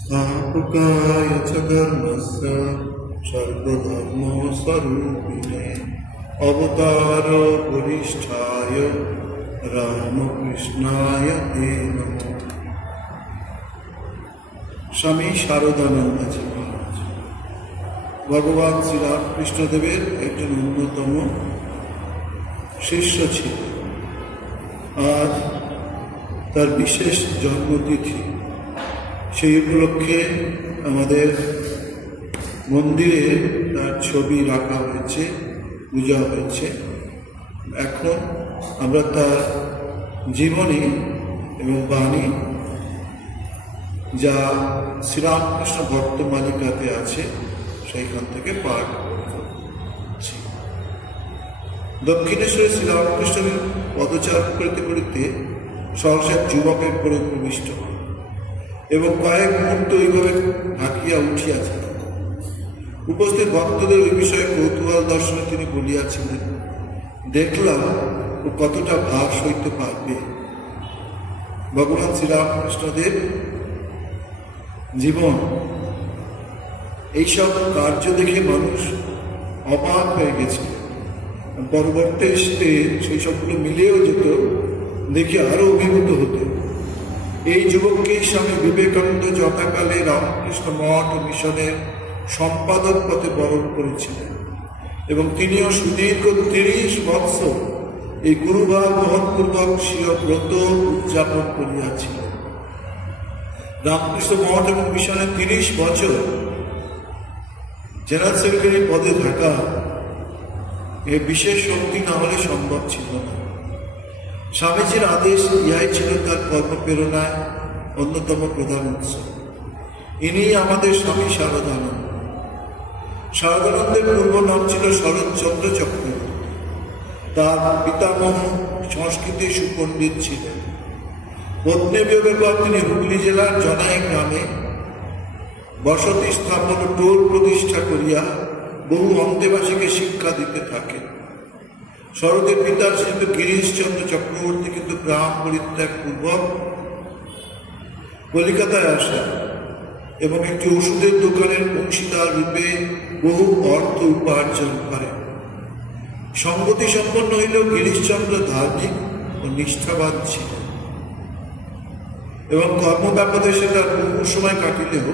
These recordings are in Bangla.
स्थापकाय च धर्मस्य सर्वधर्मस्वरूपिणे अवतार वरिष्ठाय रामकृष्णाय ते नमः। स्वामी शारदानंद जी महाराज भगवान श्री रामकृष्णदेवेर एकजन अन्यतम शिष्य छिलेन। आज तार विशेष जन्मतिथि, সেই উপলক্ষে আমাদের মন্দিরে তার ছবি রাখা হয়েছে, পূজা হয়েছে। এখন আমরা তার জীবনী এবং বাণী যা শ্রীরামকৃষ্ণ ভক্ত মালিকাতে আছে সেইখান থেকে পাঠ করছি। দক্ষিণেশ্বরে শ্রীরামকৃষ্ণের পদচার করিতে করিতে সহসা যুবকের করে প্রবিষ্ট হন এবং কয়েক মুহূর্ত ওইভাবে ঢাকিয়া উঠিয়াছে। উপস্থিত ভক্তদের ওই বিষয়ে কৌতূহল দর্শনে তিনি বলিয়াছিলেন, দেখলাম ও কতটা ভাব সইতে পারবে। ভগবান শ্রীরামকৃষ্ণদেব জীবন এইসব কার্য দেখে মানুষ অবাক হয়ে গেছে। পরবর্তী সেই সবগুলো মিলেও যেত, দেখে আরো অভিভূত হতো। এই যুবককেই স্বামী বিবেকানন্দ যথাকালে রামকৃষ্ণ মঠ ও মিশনের সম্পাদক পদে বরণ করেছিলেন এবং তিনিও সুদীর্ঘ 30 বৎসর এই গুরুভার বহনপূর্বক স্বীয় ব্রত উদযাপন করিয়াছিলেন। রামকৃষ্ণ মঠ এবং মিশনে 30 বছর জেনারেল সেক্রেটারি পদে থাকা এ বিশেষ শক্তি না হলে সম্ভব ছিল না। স্বামীজির আদেশ ইহাই ছিল তার কর্মপ্রেরণায় অন্যতম প্রধান উৎস। ইনি আমাদের স্বামী শারদানন্দ। শারদানন্দের পূর্ব নাম ছিল শরৎচন্দ্র চক্রবর্তী। তার পিতামহ সংস্কৃতি সুপণ্ডিত ছিলেন। পত্নী বিয়োগের পর তিনি হুগলি জেলার জনাই গ্রামে বসতি স্থাপন টোল প্রতিষ্ঠা করিয়া বহু অন্তেবাসীকে শিক্ষা দিতে থাকেন। শরতের পিতার শ্রীযুক্ত গিরিশচন্দ্র চক্রবর্তী কিন্তু গ্রাম পরিত্যাগ পূর্বক কলিকাতায় আসেন এবং একটি ওষুধের দোকানের অংশীদার রূপে বহু অর্থ উপার্জন করেন। সঙ্গতি সম্পন্ন হইলেও গিরিশচন্দ্র ধার্মিক ও নিষ্ঠাবান ছিলেন এবং কর্ম ব্যাপারে সে তার বহু সময় কাটিলেও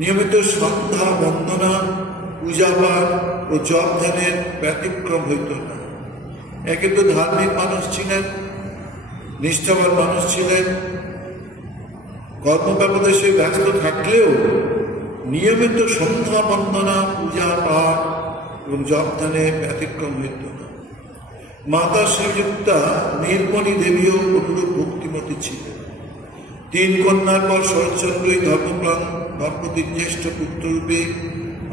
নিয়মিত সন্ধ্যা বন্দনা, পূজাপাঠ ও জপ ধ্যানের ব্যতিক্রম হইত না। একে তো ধার্মিক মানুষ ছিলেন, নিষ্ঠাবান মানুষ ছিলেন, কর্ম ব্যাপারে সে ব্যস্ত থাকলেও নিয়মিত সন্ধ্যা বন্দনা, পূজা পাঠ এবং জপ ধ্যানের ব্যতিক্রম হইত না। মাতা শ্রীযুক্তা নীলমণি দেবীও অনুরূপ ভক্তিমতী ছিলেন। 3 কন্যার পর শরৎচন্দ্রই ধর্মপ্রাণ দম্পতির জ্যেষ্ঠ পুত্ররূপে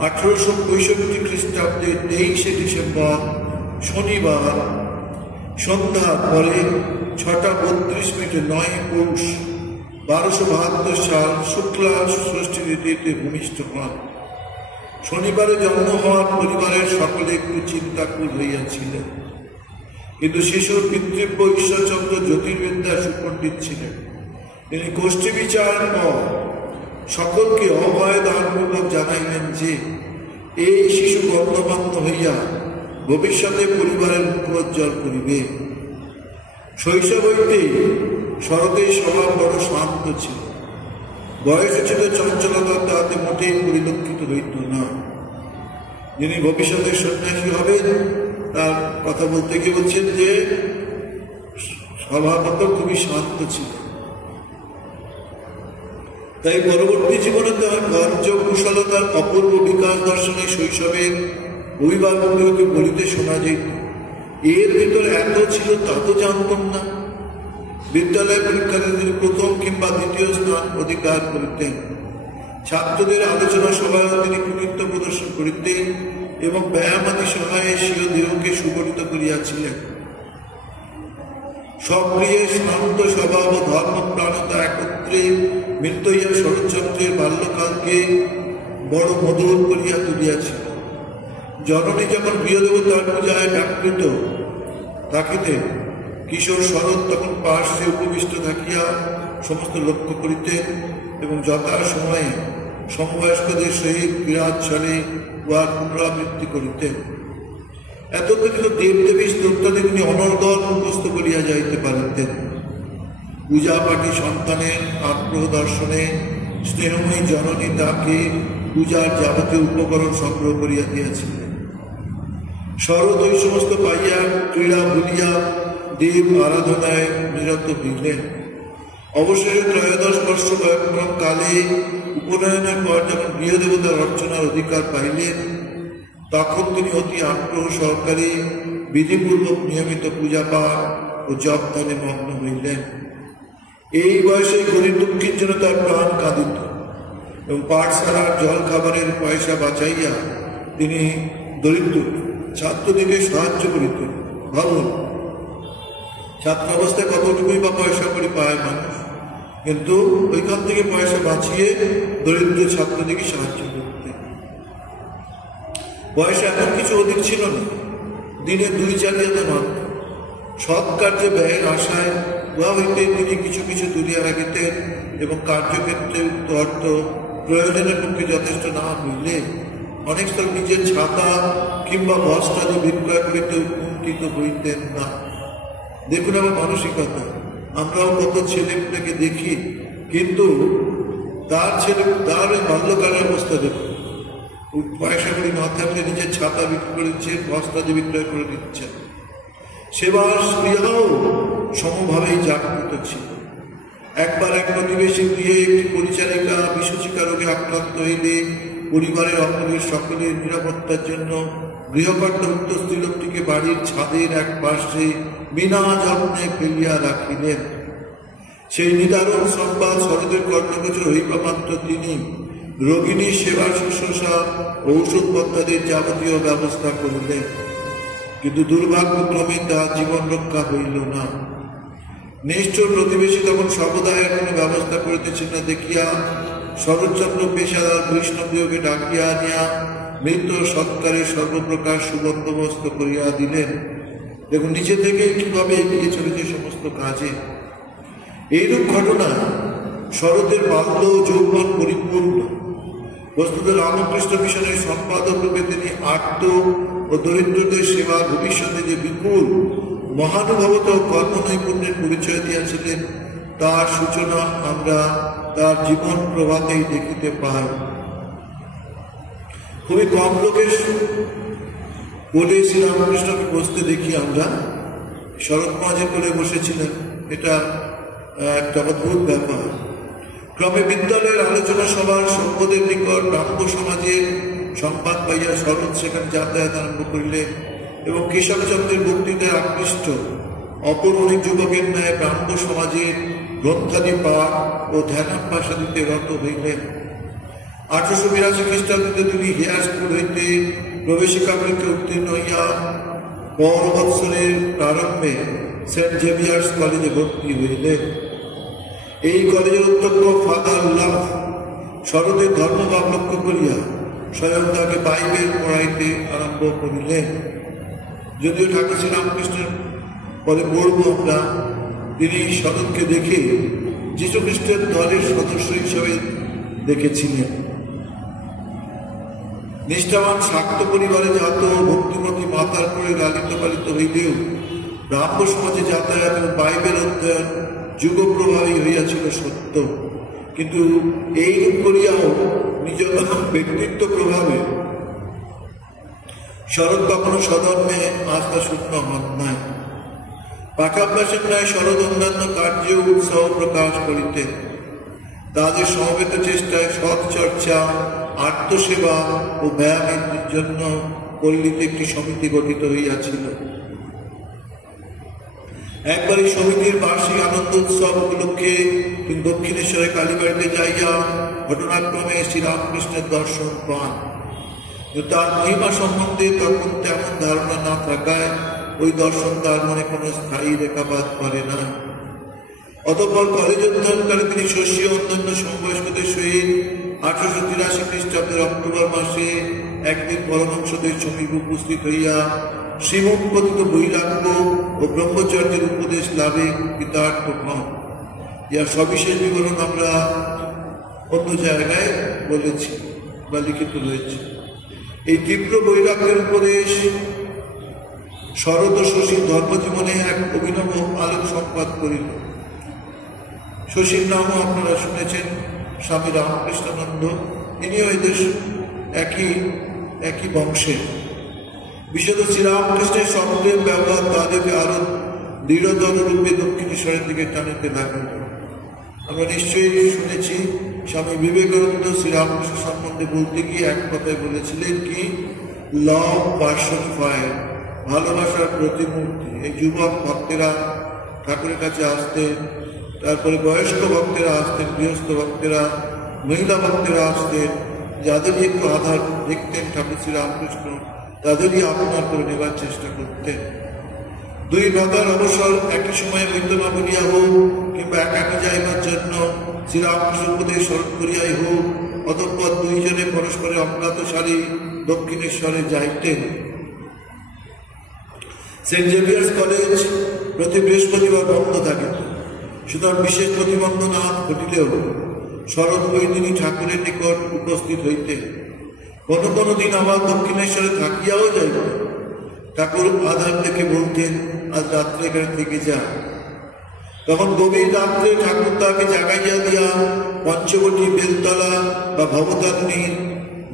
1865 খ্রিস্টাব্দে 23 ডিসেম্বর শনিবার সন্ধ্যার পরে 6:32 9 পৌষ 1272 সাল শুক্লা ষষ্ঠী তিথিতে ভূমিষ্ঠ হন। শনিবারে জন্ম হওয়ার পরিবারের সকলে একটু চিন্তাকুল হইয়াছিলেন, কিন্তু শিশুর পিতৃব্য ঈশ্বরচন্দ্র জ্যোতির্বিদ্যা সুপণ্ডিত ছিলেন। তিনি গোষ্ঠী বিচার পর সকলকে অভয় দানপূর্বক জানাইলেন যে এই শিশু গণ্যমান্য হইয়া ভবিষ্যতে পরিবারের মুখোজ্জ্বল করিবে। শৈশব হইতেই শরতের স্বভাব বড় শান্ত ছিল। বয়সে ছিল চঞ্চলতা, তাতে মোটেই পরিলক্ষিত হইত না। যিনি ভবিষ্যতে সন্ন্যাসী হবেন তার কথা বলতে গিয়ে বলছেন যে স্বভাবত খুবই শান্ত ছিল। তাই পরবর্তী জীবনে তার কার্য কুশলতার অপূর্ব বিকাশ দর্শনে শৈশবের অভিভাবকদেরকে বলিতে শোনা যেত। এর ভেতর এত ছিল তা তো জানতাম না। বিদ্যালয় পরীক্ষাতে তিনি প্রথম কিংবা দ্বিতীয় স্থান অধিকার করিতেন। ছাত্রদের আলোচনা সভায় তিনি কৃতিত্ব প্রদর্শন করিতেন এবং ব্যায়ামাদি সহায়ে স্বীয় দেহকে সুগঠিত করিয়াছিলেন। সক্রিয় শান্ত স্বভাব ও ধর্মপ্রাণতা একত্রে মিলিত হইয়া শরৎচন্দ্রের বাল্যকালকে বড় মধুর করিয়া তুলিয়াছিল। জননী যখন গৃহদেবতার পূজায় ব্যাপৃত থাকিতেন, কিশোর শরৎ তখন পার্শ্বে উপবিষ্ট থাকিয়া সমস্ত লক্ষ্য করিতেন এবং যথাসময়ে সমবয়স্কদের সহিত বিরাট ছলে উহার পুনরাবৃত্তি করিতেন। এতক্ষণিত দেবদেবী স্তোত্রাদি তিনি অনর্গল মুখস্থ করিয়া যাইতে পারিতেন। পূজা পাঠী সন্তানের আগ্রহ দর্শনে স্নেহময়ী জননী তাকে পূজার যাবতীয় উপকরণ সংগ্রহ করিয়া দিয়াছিলেন। শরৎ ওই সমস্ত পাইয়া ক্রীড়া ভুলিয়া দেব আরাধনায় নিরত হইলেন। অবশেষে 13 বর্ষ বয়ক্রম কালে উপনয়নের পর যখন গৃহদেবতার অর্চনার অধিকার পাইলেন, তখন তিনি অতি আগ্রহ সহকারে বিধিপূর্বক নিয়মিত পূজা পাঠ ও জপ ধ্যানে মগ্ন হইলেন। এই বয়সে গরিব দুঃখীর জন্য তার প্রাণ কাঁদিত এবং পাঠশালার জল খাবারের পয়সা বাঁচাইয়া তিনি দরিদ্র ছাত্রদিকে সাহায্য করিতেন। ভাবুন, ছাত্র অবস্থায় কতটুকুই বা পয়সা করে পায় মানুষ, কিন্তু ওইখান থেকে পয়সা বাঁচিয়ে দরিদ্র ছাত্রদিকে সাহায্য করতেন। পয়সা এমন কিছু অধিক ছিল না, দিনে 2 চালিয়াতে মাত্র। সৎ কার্যে ব্যয়ের আশায় উহা হইতে তিনি কিছু কিছু তুলিয়া রাখিতেন এবং কার্যক্ষেত্রে উক্ত অর্থ প্রয়োজনের পক্ষে যথেষ্ট না হইলে অনেক স্থল নিজের ছাতা কিংবা বস্ত্রাদি বিক্রয় করিতে কুণ্ঠিত হইতেন না। দেখুন আমার মানসিকতা, আমরাও কত ছেলেকে দেখি, কিন্তু তার বাল্যকালের অবস্থা দেখুন, পয়সা করে না থাকলে নিজের ছাতা বিক্রি করে দিচ্ছে, বস্ত্রাদি বিক্রয় করে দিচ্ছে। সেবার স্পৃহাও সমভাবেই জাগ্রত ছিল। একবার এক প্রতিবেশী গৃহে একটি পরিচারিকা বিসূচিকা রোগে আক্রান্ত হইলে পরিবারের অপরের সকলের নিরাপত্তার জন্য গৃহকর্তা উক্ত স্ত্রীলোকটিকে বাড়ির ছাদের এক পাশে বিনা যত্নে ফেলিয়া রাখিলেন। সেই নিদারুণ সংবাদ শরতের কর্ণগোচর হইবা মাত্র তিনি রোগিণীর সেবা শুশ্রূষা ঔষধপত্রাদির যাবতীয় ব্যবস্থা করিলেন, কিন্তু দুর্ভাগ্যক্রমে তার জীবন রক্ষা হইল না। নিষ্ঠুর প্রতিবেশী তখন সর্বদায়ের কোন ব্যবস্থা করিতেছেন না দেখিয়া শরৎচন্দ্র পেশাদার বৈষ্ণবীয়কে ডাকিয়া আনিয়া মৃত সৎকারে সর্বপ্রকার সুবন্দোবস্ত করিয়া দিলেন। দেখুন নিজে থেকে কিভাবে এগিয়ে চলেছে সমস্ত কাজে। এইরূপ ঘটনা শরতের বাল্য যৌবন পরিপূর্ণ। বস্তুত রামকৃষ্ণ মিশনের সম্পাদক রূপে তিনি আর্ত ও দরিদ্রদের সেবা ভবিষ্যতে যে বিপুল মহানুভবত কর্মনৈপুণ্যের পরিচয় দিয়েছিলেন, তার সূচনা আমরা তার জীবন প্রভাতেই দেখিতে পাই। খুবই কম লোকের কোলে শ্রীরামকৃষ্ণকে বসতে দেখি আমরা। শরৎ মাঝে কোলে বসেছিলেন, এটা একটা অদ্ভুত ব্যাপার। ক্রমে বিদ্যালয়ের আলোচনা সভার সভ্যদের নিকট ব্রাহ্ম সমাজের সংবাদ পাইয়া শরৎ সেখানে যাতায়াত আরম্ভ করিলেন এবং কেশবচন্দ্রের বক্তৃতায় আকৃষ্ট অপর অনেক যুবকের ন্যায় ব্রাহ্ম সমাজের গ্রন্থাদি পাঠ ও ধ্যানাভ্যাস দিতে রত হইলেন। 1882 খ্রিস্টাব্দে তিনি হেয়ার স্কুল হইতে প্রবেশিকা পরীক্ষা উত্তীর্ণ হইয়া পর বৎসরের প্রারম্ভে সেন্ট জেভিয়ার্স কলেজে ভর্তি হইলেন। এই কলেজের অধ্যক্ষ ফাদার লাভ শরতের ধর্মভাব লক্ষ্য করিয়া স্বয়ং তাকে বাইবেল পড়াইতে আরম্ভ করিলেন। যদিও ঠাকুর শ্রীরামকৃষ্ণের পরে পড়ব আমরা, তিনি শরৎকে দেখে যীশু খ্রিস্টের দলের সদস্য হিসেবে দেখেছিলেন। নিষ্ঠাবান শাক্ত পরিবারে জাত ভক্তিমতী মাতার করে লালিত পালিত হইলেও ব্রাহ্ম সমাজে যাতায়াত এবং বাইবেল অধ্যয়ন যুগ প্রভাবী হইয়াছিল সত্য, কিন্তু এইরূপ করিয়াও নিজ ব্যক্তিত্ব প্রভাবে শরৎ কখনো সধর্মে আস্থা শূন্য হন নাই। পাঠাভ্যাসের ন্যায় শরৎ অন্যান্য কার্যে উৎসাহ প্রকাশ করিতেন। তাদের সমবেত চেষ্টায় সৎ চর্চা, আত্মসেবা ও ব্যায়ামের জন্য পল্লীতে একটি সমিতি গঠিত হইয়াছিল। একবার এই সমিতির বার্ষিক আনন্দ উৎসব উপলক্ষে তিনি দক্ষিণেশ্বরে কালীবাড়িতে যাইয়া ঘটনাক্রমে শ্রীরামকৃষ্ণের দর্শন পান। তার মহিমা সম্বন্ধে তখন তেমন ধারণা না থাকায় ওই দর্শন তার মনে কোনো স্থায়ী রেখাপাত করে না। অতঃপর কলেজ অধ্যয়নকালে তিনি শশী অন্যান্য সমবয়স্কদের সহিত 1883 খ্রিস্টাব্দের অক্টোবর মাসে একদিন পরমহংসদের সমীপে উপস্থিত হইয়া শ্রীমুখ কথিত বৈরাগ্য ও ব্রহ্মচর্যের উপদেশ লাভে কৃতার্থ হন। ইহার সবিশেষ বিবরণ আমরা অন্য জায়গায় বলেছি বা লিখিত রয়েছে। এই তীব্র বৈরাগ্যের উপদেশ শরৎ শশীর ধর্মজীবনে এক অভিনব আলোক সম্পাদ করিল। শশীর নামও আপনারা শুনেছেন, স্বামী রামকৃষ্ণানন্দ। ইনিও এদের একই বংশের। বিশেষ শ্রীরামকৃষ্ণের শব্দের ব্যবহার তাদেরকে আরো দৃঢ়তর রূপে দক্ষিণেশ্বরের দিকে টানিতে লাগল। আমরা নিশ্চয়ই শুনেছি স্বামী বিবেকানন্দ শ্রীরামকৃষ্ণ সম্বন্ধে বলতে গিয়ে এক কথায় বলেছিলেন কি, লাভ পার্সনিফাইড, ভালোবাসার প্রতিমূর্তি। এই যুবক ভক্তেরা ঠাকুরের কাছে আসতেন, তারপরে বয়স্ক ভক্তেরা আসতেন, গৃহস্থ ভক্তেরা, মহিলা ভক্তেরা আসতেন, যাদেরই একটু আধার দেখতেন ঠাকুর শ্রীরামকৃষ্ণ, তাদেরই আপনার করে নেবার চেষ্টা করতেন। দুই ভাতার অবসর একই সময়ে হইত না বলিয়া হোক, কিংবা একাকি যাইবার জন্য শ্রীরামকৃষ্ণ উপদেশ স্মরণ করিয়াই হোক, অতঃপর দুইজনে পরস্পরে অজ্ঞাতসারী দক্ষিণেশ্বরে যাইতেন। সেন্ট জেভিয়ার্স কলেজ প্রতি বৃহস্পতিবার বন্ধ থাকিত। সুতরাং বিশেষ প্রতিবন্ধ না ঘটিলেও শরৎ ওই দিনই ঠাকুরের নিকট উপস্থিত হইতেন। কোনো কোনো দিন আবার দক্ষিণেশ্বরে থাকিয়াও যাইত। ঠাকুর আধার থেকে বলতেন, আজ রাত্রে এখানে থেকে যা। তখন গভীর রাত্রে ঠাকুর তাকে জাগাইয়া দিয়া পঞ্চবটী, বেলতলা বা ভবতারিণীর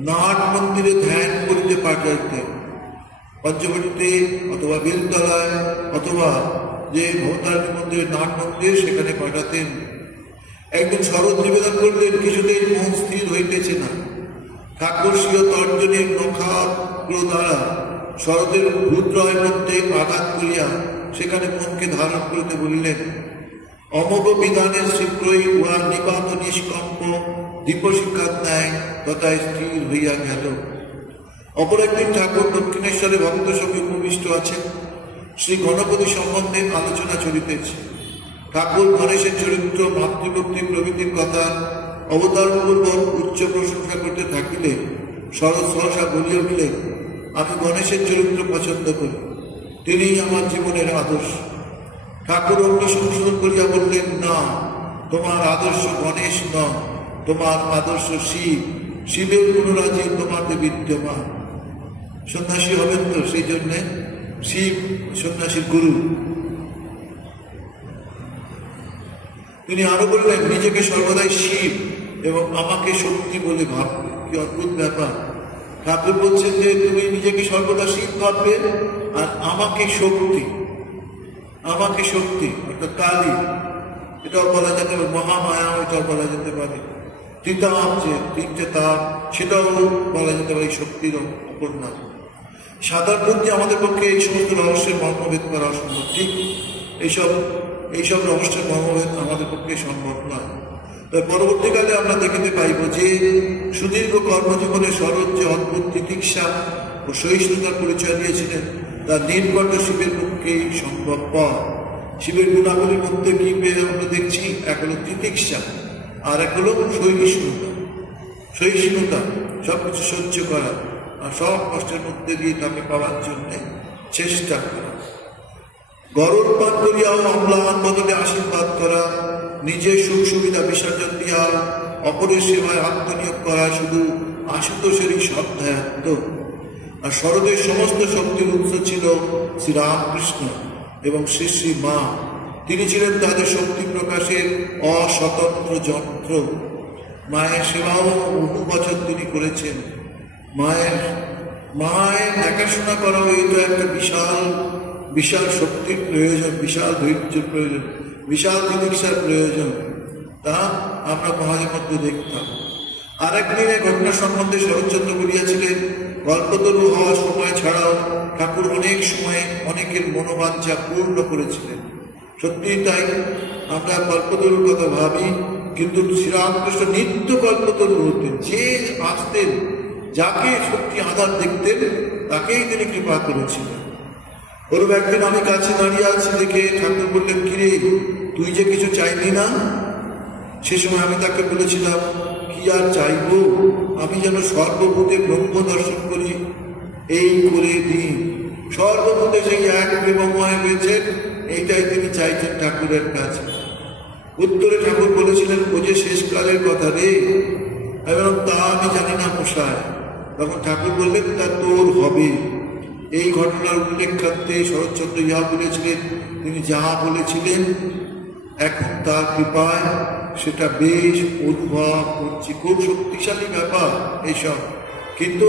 নাট মন্দিরে ধ্যান করিতে পাঠাইতেন। পঞ্চবটিতে অথবা বেলতলায় অথবা যে ভবতারিণী মন্দিরের নাট মন্দির, সেখানে পাঠাতেন। একদিন শরৎ নিবেদন করলেন, কিছুতেই মন স্থির হইতেছে না। ঠাকুর স্বীয় তর্জনীর নখাগ্র দ্বারা শরতের রুদ্রয়ের মধ্যে আঘাত করিয়া সেখানে মনকে ধারণ করিতে বলিলেন। অমোঘ বিধানের শীঘ্রই উহা নিপাত নিষ্কম্প দীপশিখার ন্যায় তথা স্থির হইয়া গেল। অপর একদিন ঠাকুর দক্ষিণেশ্বরে ভক্ত সঙ্গে উপবিষ্ট আছেন। শ্রী গণপতি সম্বন্ধে আলোচনা চলিতেছে। ঠাকুর গণেশের চরিত্র, মাতৃভক্তি প্রভৃতির কথা অবতারপূর্বক উচ্চ প্রশংসা করতে থাকিলে শরৎ সহসা বলিয়া উঠিলেন, আমি গণেশের চরিত্র পছন্দ করি, তিনিই আমার জীবনের আদর্শ। ঠাকুর অগ্নি সংশোধন করিয়া বললেন, না, তোমার আদর্শ গণেশ নয়, তোমার আদর্শ শিব। শিবের গুণরাজি তোমাকে বিদ্যমান। সন্ন্যাসী হবেন তো, সেই জন্যে শিব সন্ন্যাসীর গুরু। তিনি আরো বললেন, নিজেকে সর্বদাই শিব এবং আমাকে শক্তি বলে ভাববে। কি অদ্ভুত ব্যাপার! ঠাকুর বলছেন যে তুমি নিজেকে সর্বদা শিব ভাববে আর আমাকে শক্তি, আমাকে শক্তি অর্থাৎ কালী, এটাও বলা যেতে পারে, মহামায়া এটাও বলা যেতে পারে, তিতাম যে তিনটে তাপ, সেটাও বলা যেতে পারে শক্তির অপর নাম। সাধারণ বুদ্ধি আমাদের পক্ষে এই সমস্ত রহস্যের মর্মভেদ করা অসম্ভব। ঠিক এইসব রহস্যের মর্মভেদ আমাদের পক্ষে সম্ভব নয়। পরবর্তীকালে আমরা দেখিতে পাইব যে সুদীর্ঘ কর্মজীবনে শরৎ যে অদ্ভুত তিতিক্ষা ও সহিষ্ণুতার পরিচয় দিয়েছিলেন, তা নীলকণ্ঠ শিবের পক্ষেই সম্ভবপর। শিবের গুণাবলীর মধ্যে কি আমরা দেখছি, এক হলো তিতিক্ষা আর এক হলো সহিষ্ণুতা। সহিষ্ণুতা সবকিছু সহ্য করা আর সব কষ্টের মধ্যে দিয়ে তাকে পাওয়ার জন্য চেষ্টা করা। গরল পান করিয়াও অম্লান বদলে আশীর্বাদ করা, নিজের সুখ সুবিধা বিসর্জন দিয়া অপরের সেবায় আত্মনিয়োগ করা শুধু আশুতোষেরই স্বাধ্যায়ত্ব। আর শরতের সমস্ত শক্তির উৎস ছিল শ্রীরামকৃষ্ণ এবং শ্রী শ্রী মা। তিনি ছিলেন তাদের শক্তি প্রকাশের অস্বতন্ত্র যন্ত্র। মায়ের সেবাও বহু বছর তিনি করেছেন। মায়ের দেখাশোনা করাও এটা একটা বিশাল শক্তির প্রয়োজন, বিশাল ধৈর্যের প্রয়োজন, বিশাল তিতিক্ষার প্রয়োজন। তা আমরা মহাজের মধ্যে দেখতাম। আর একদিনের ঘটনা সম্বন্ধে শরৎচন্দ্র বলিয়াছিলেন, কল্পতরু হওয়ার সময় ছাড়াও ঠাকুর অনেক সময় অনেকের মনোবাঞ্ছা পূর্ণ করেছিলেন। সত্যিই তাই, আমরা কল্পতরুর কথা ভাবি, কিন্তু শ্রীরামকৃষ্ণ নিত্য কল্পতরু হতেন। যে আসতেন, যাকে সত্যি আধার দেখতেন, তাকেই তিনি কৃপা করেছিলেন। ওর একদিন আমি কাছে দাঁড়িয়ে আছি দেখে ঠাকুর বললেন, কিরে তুই যে কিছু চাইলি না? সে সময় আমি তাকে বলেছিলাম, কি আর চাইব, আমি যেন সর্বভূতে ব্রহ্ম দর্শন করি, এই করে দিন। সর্বভূতে সেই এক প্রেমময় হয়েছেন, এইটাই তিনি চাইছেন ঠাকুরের কাছে। উত্তরে ঠাকুর বলেছিলেন, ও যে শেষকালের কথা রে। এবং তা আমি জানি না মশাই। তখন ঠাকুর বললেন, তা তোর হবে। এই ঘটনার উল্লেখার্থে শরৎচন্দ্র ইহা বলেছিলেন, তিনি যাহা বলেছিলেন এখন তার কৃপায় সেটা বেশ অনুভব করছি। খুব শক্তিশালী ব্যাপার এইসব, কিন্তু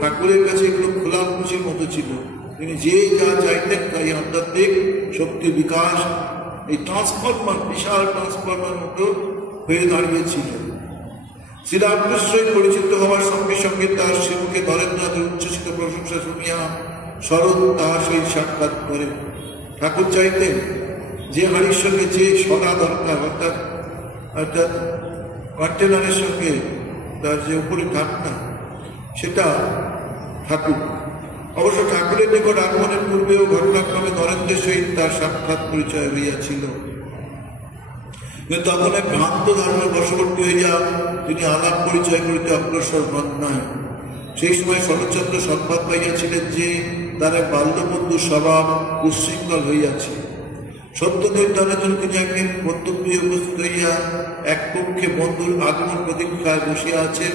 ঠাকুরের কাছে এগুলো খোলাখুচির মতো ছিল। তিনি যে যা চাইতেন তাই আধ্যাত্মিক শক্তির বিকাশ, এই ট্রান্সফরমার, বিশাল ট্রান্সফরমার মতো হয়ে দাঁড়িয়েছিলেন। শ্রীরামকৃষ্ণের পরিচিত হওয়ার সঙ্গে সঙ্গে তার শ্রীমুখে নরেন্দ্রনাথের উচ্ছ্বসিত প্রশংসা শুনিয়া শরৎ তাহার সহিত সাক্ষাৎ করেন। ঠাকুর চাইতেন যে হাড়ির সঙ্গে যে সরা দরকার, অর্থাৎ কন্টেনারের সঙ্গে তার যে উপরে ঢাকনা, সেটা ঠাকুর। অবশ্য ঠাকুরের নিকট আগমনের পূর্বেও ঘটনাক্রমে নরেন্দ্রের সহিত তার সাক্ষাৎ পরিচয় হইয়াছিল। কিন্তু তখন এক ভ্রান্ত ধারণার বশবর্তী হইয়া তিনি আলাপ পরিচয় করিতে অগ্রসর হন নাই। সেই সময় শরৎচন্দ্র সংবাদ পাইয়াছিলেন যে তার এক বাল্যবন্ধু স্বভাব উচ্ছৃঙ্খল হইয়াছে। সত্য নির্ধারণের জন্য তিনি একদিন বন্ধুগৃহে উপস্থিত হইয়া এক পক্ষে বন্ধুর আগমন প্রতীক্ষায় বসিয়া আছেন।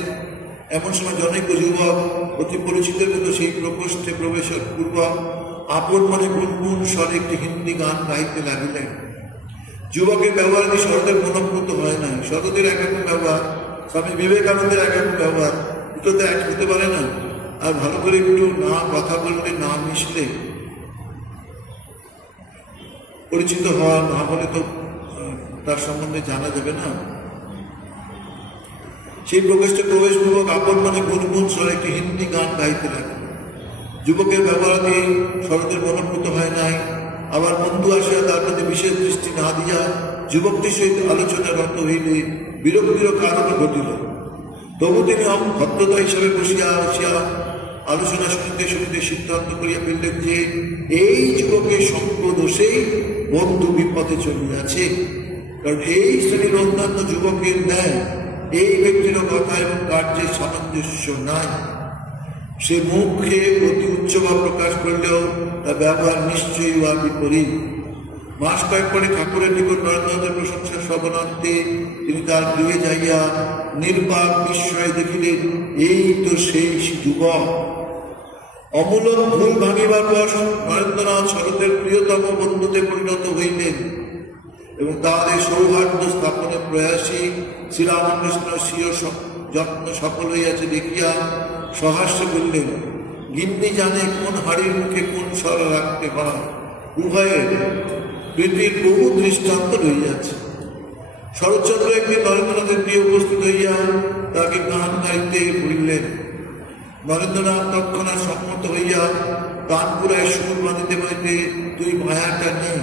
এমন সময় জনৈক যুবক অতি পরিচিতের মতো সেই প্রকোষ্ঠে প্রবেশের পূর্বক আপন মনে গুনগুন স্বরে একটি হিন্দি গান গাইতে লাগিলেন। যুবকের ব্যবহারটি শরতের মনোভূত হয় নাই। শরতের একরকম ব্যবহার, স্বামী বিবেকানন্দের একরকম ব্যবহার, দুটো তো এক হতে পারে না। আর ভালো করে একটু না কথা বললে, না মিশলে, পরিচিত হওয়া না হলে তো তার সম্বন্ধে জানা যাবে না। সেই প্রকোষ্ঠে প্রবেশপূর্বক আপন মনে গুনগুন স্বরে একটি হিন্দি গান গাইতে লাগল। যুবকের ব্যবহারটি শরতের মনোভূত হয় নাই। আবার বন্ধু আসিয়া তার প্রতি বিশেষ দৃষ্টি না দিয়া যুবকটির সহিত আলোচনায় রত হইলে বিরক্তির কারণ ঘটিল। তবু তিনি ভদ্রতা হিসাবে বসিয়া আসিয়া আলোচনা শুনিতে শুনিতে সিদ্ধান্ত করিয়া ফেললেন যে এই যুবকের সঙ্গ দোষেই বন্ধু বিপদে চলিয়াছে। কারণ এই শ্রেণীর অন্যান্য যুবকের ন্যায় এই ব্যক্তির কথা এবং কার্যের সামঞ্জস্য নাই। সে মুখে অতি উচ্চভাব প্রকাশ করলেও তার ব্যবহার নিশ্চয়ই বা বিপরীত। মাস কয়েক পরে ঠাকুরের নিকট নরেন্দ্রনাথের প্রশংসা শ্রবণান্তে তিনি তার গৃহে যাইয়া নির্বাক বিস্ময়ে দেখিলেন, এই তো সেই যুবক। অমূলক ভুল ভাঙিবার পর নরেন্দ্রনাথ শরতের প্রিয়তম বন্ধুতে পরিণত হইলেন এবং তাদের সৌহার্দ্য স্থাপনের প্রয়াসী শ্রীরামকৃষ্ণ স্বীয় যত্ন সফল হইয়াছে দেখিয়া সহাস্য বললেন, গিন্নি জানে কোন হাড়ির মুখে কোন স্বর রাখতে হয়। উভয়ের প্রীতির বহু দৃষ্টান্ত রইয়াছে। শরৎচন্দ্র একদিন নরেন্দ্রনাথের গৃহে উপস্থিত হইয়া তাকে গান গাইতে বলিলেন। নরেন্দ্রনাথ তৎক্ষণাৎ সম্মত হইয়া তানপুরায় সুর বাঁধিতে বাঁধিতে তুই মায়াটা নেই।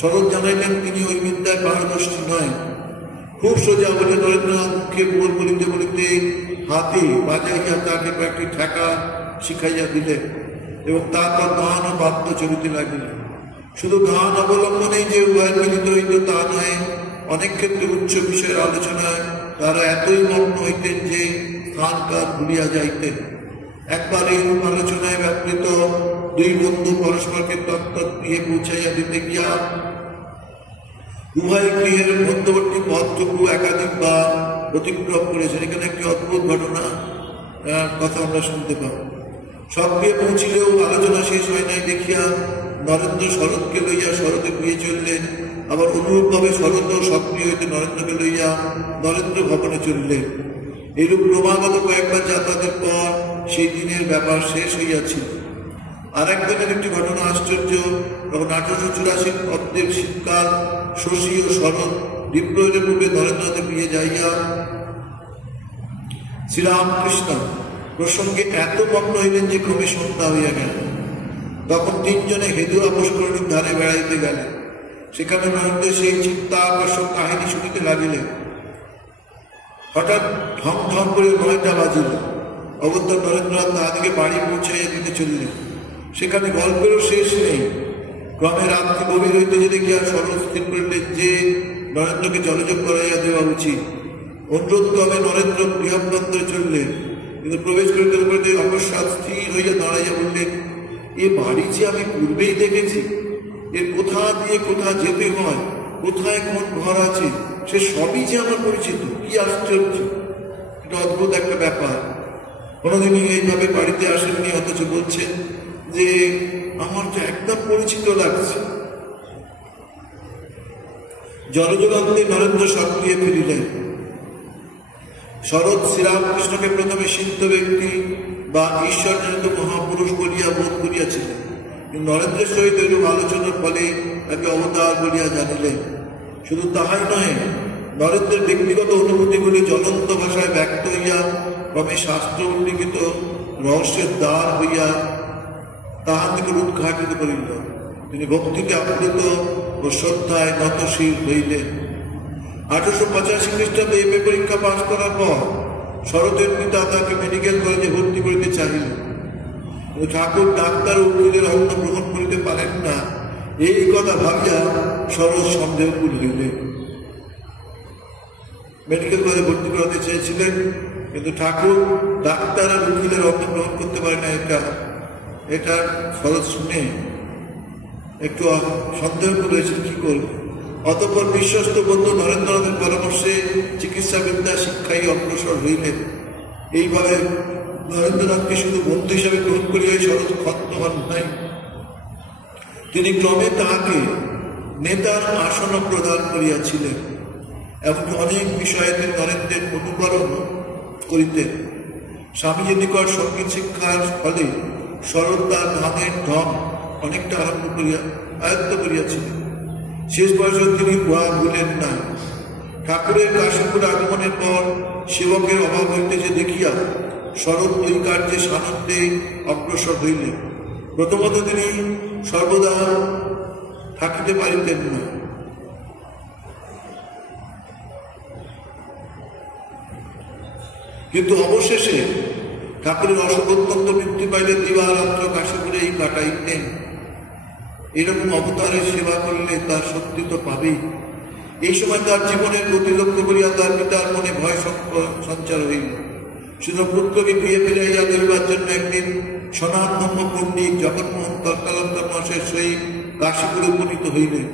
শরৎ জানাইলেন তিনি ওই বিদ্যায় পারদর্শী নয়। খুব সোজা বলে নরেন্দ্রনাথ মুখে বোল বলিতে বলিতে হাতে বাজাইয়া তাকে কয়েকটি ঠেকা শিখাইয়া দিলেন এবং তারপর গান ও বাদ্য চলিতে লাগিলেন। শুধু গান অবলম্বনেই যে উভয় মিলিত হইত তা নয়, অনেক ক্ষেত্রে উচ্চ বিষয়ের আলোচনায় তারা এতই মগ্ন হইতেন যে স্থান কাল ভুলিয়া যাইতেন। একবার এইরূপ আলোচনায় ব্যাপৃত দুই বন্ধু পরস্পরকে তত্ত্ব গৃহে পৌঁছাইয়া দিতে গিয়া উভয় গৃহের মধ্যবর্তী পথটুকু একাধিকবার অতিক্রম করেছেন। এখানে একটি অদ্ভুত ঘটনা কথা আমরা শুনতে পাব। সব গৃহে পৌঁছিলেও আলোচনা শেষ হয় নাই দেখিয়া নরেন্দ্র শরৎকে লইয়া শরতে গৃহে চললেন। আবার অনুরূপভাবে শরৎ সক্রিয় হইতে নরেন্দ্রকে লইয়া নরেন্দ্র ভবনে চললেন। এরূপ ক্রমাগত কয়েকবার যাতায়াতের পর সেই দিনের ব্যাপার শেষ হইয়াছিল। আর একদিনের একটি ঘটনা আশ্চর্য। তখন 1884 অব্দের শীতকাল, শশী ও শরৎ বিপ্লবের পূর্বে নরেন্দ্রনাথের গৃহে যাইয়া শ্রীরামকৃষ্ণ প্রসঙ্গে এত মগ্ন হইলেন যে ক্রমে সন্ধ্যা হইয়া গেল। তখন তিনজনে হেদুয়া পুষ্করিণীর ধারে বেড়াইতে গেলেন। সেখানে নরেন্দ্র সেই চিত্তাকর্ষক কাহিনী শুনিতে লাগিলেন। হঠাৎ ঢং ঢং করে 9টা বাজিল। অগত্যা নরেন্দ্রনাথ তাহাদিকে বাড়ি পৌঁছাইয়া দিতে চলিলেন। সেখানে গল্পেরও শেষ নেই। ক্রমে রাত্রি গভীর হইতে যে দেখিয়া শরৎ স্থির করিলেন যে নরেন্দ্রকে জলযোগ করাইয়া দেওয়া উচিত। অনুরোধ ক্রমে নরেন্দ্র গৃহপ্রান্তরে চললেন, কিন্তু প্রবেশ করিতে করিতে অকস্মাৎ স্থির হইয়া দাঁড়াইয়া বললেন, এ বাড়ি যে আমি পূর্বেই দেখেছি, এর কোথা দিয়ে কোথা যেতে হয় কোথায় কোন ঘর আছে সে সবই যে আমার পরিচিত। কি আশ্চর্য, এটা অদ্ভুত একটা ব্যাপার। কোনোদিনই এইভাবে বাড়িতে আসেননি, অথচ বলছেন যে আমার তো একদম পরিচিত লাগছে। জলযুগান্তে নরেন্দ্র সক্রিয় ফিরিলেন। শরৎ শ্রীরামকৃষ্ণকে প্রথমে সিদ্ধ ব্যক্তি বা ঈশ্বরজনিত মহাপুরুষ বলিয়া বোধ করিয়াছিলেন। নরেন্দ্রের সহিত এরূপ আলোচনার ফলে তাকে অবতার বলিয়া জানিলেন। শুধু তাহাই নহে, নরেন্দ্রের ব্যক্তিগত অনুভূতিগুলি জ্বলন্ত ভাষায় ব্যক্ত হইয়া ক্রমে শাস্ত্র উল্লিখিত রহস্যের দ্বার হইয়া তাহার থেকে উদ্ঘাটিত করিল। তিনি ভক্তিতে আপ্লুত ও শ্রদ্ধায় নতশীল হইলেন। 1885 খ্রিস্টাব্দে এমএ পরীক্ষা পাশ করার পর শরতের পিতা তাকে মেডিকেল কলেজে ভর্তি করিতে চাহিলেন। ঠাকুর ডাক্তার ও উকিলের অন্ন গ্রহণ করিতে পারেন না, এই কথা ভাবিয়া শরৎ সন্দেহকুল হইলেন। মেডিকেল কলেজে ভর্তি করাতে চেয়েছিলেন, কিন্তু ঠাকুর ডাক্তার আর উকিলের অন্ন গ্রহণ করতে পারে না, এটা শরৎ শুনে একটু সন্দেহকুল হয়েছিল, কি করবে। অতঃপর বিশ্বস্ত বন্ধু নরেন্দ্রনাথের পরামর্শে চিকিৎসা বিদ্যা শিক্ষায় অগ্রসর হইলেন। এইভাবে নরেন্দ্রনাথকে শুধু বন্ধু হিসাবে গ্রহণ করিয়া শরৎ ক্ষত হন নাই, তিনি ক্রমে তাহাকে নেতার আসন প্রদান করিয়াছিলেন। এমনকি অনেক বিষয়ে তিনি নরেন্দ্রের অনুকরণ করিতেন। স্বামীজির নিকট সঙ্গীত শিক্ষার ফলে শরৎ তার গানের ঢং অনেকটা আয়ত্ত করিয়াছিলেন। শেষ বয়সে তিনি গোয়া ভুলেন না। ঠাকুরের কাশীপুর আগমনের পর সেবকের অভাব হইতেছে দেখিয়া শরৎ ওই কার্যে সানন্দে অগ্রসর হইলেন। প্রথমত তিনি সর্বদা থাকিতে পারিতেন না। কিন্তু অবশেষে ঠাকুরের অসুখ অত্যন্ত বৃদ্ধি পাইলে দিবারাত্র কাশীপুরেই কাটাইতেন। এরকম অবতারের সেবা করলে তার শক্তি তো পাবেই। এই সময় তার জীবনের গতি লক্ষ্য করিয়া তার পিতার মনে ভয় সঞ্চার হইল। শুধু পুত্রকে ফিরে ফিরাইয়া ধরিবার জন্য একদিন সনাতন পণ্ডিত জগন্মোহন তৎকালান্তর মাসের সহিত কাশীপুরে উপনীত হইলেন।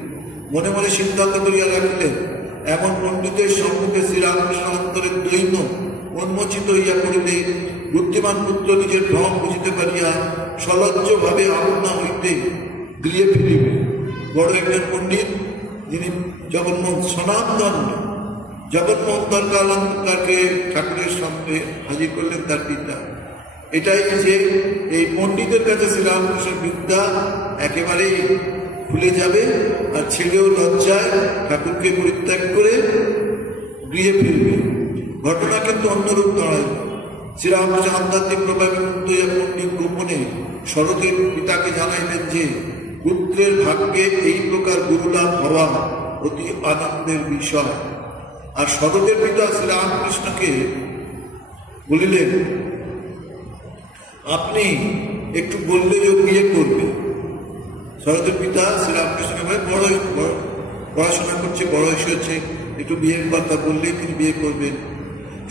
মনে মনে সিদ্ধান্ত করিয়া রাখিলেন, এমন পণ্ডিতের সম্মুখে শ্রীরামকৃষ্ণ অন্তরের দৈন্য উন্মোচিত হইয়া পড়িলে বুদ্ধিমান পুত্র নিজের ভ্রম বুঝিতে পারিয়া সলজ্জ ভাবে আপনা হইতে গৃহে ফিরিবে। বড় একজন পণ্ডিত, যিনি জগন্মোহন সনাতন জগন্মোহন তৎকালান্তরকে ঠাকুরের সামনে হাজির করলেন তার পিতা। এটাই যে এই পণ্ডিতের কাছে শ্রীরামকৃষ্ণের বিদ্যা একেবারেই খুলে যাবে, আর ছেলেও লজ্জায় ঠাকুরকে পরিত্যাগ করে গৃহে ফিরবে। ঘটনা কিন্তু অন্যরূপ দাঁড়ায়। শ্রীরামকৃষ্ণ আধ্যাত্মিক প্রভাবে মুক্ত হইয়া পণ্ডিত গোপনে শরতের পিতাকে জানাইলেন যে পুত্রের ভাগ্যে এই প্রকার গুরুলাভ হওয়া অতি আনন্দের বিষয়। আর শরতের পিতা শ্রীরামকৃষ্ণকে বলিলেন, আপনি একটু বললে ও বিয়ে করবে। শরতের পিতা শ্রীরামকৃষ্ণকে বলে, বড় পড়াশোনা করছে, বড় হয়েছে, একটু বিয়ের কথা বললেই তিনি বিয়ে করবেন।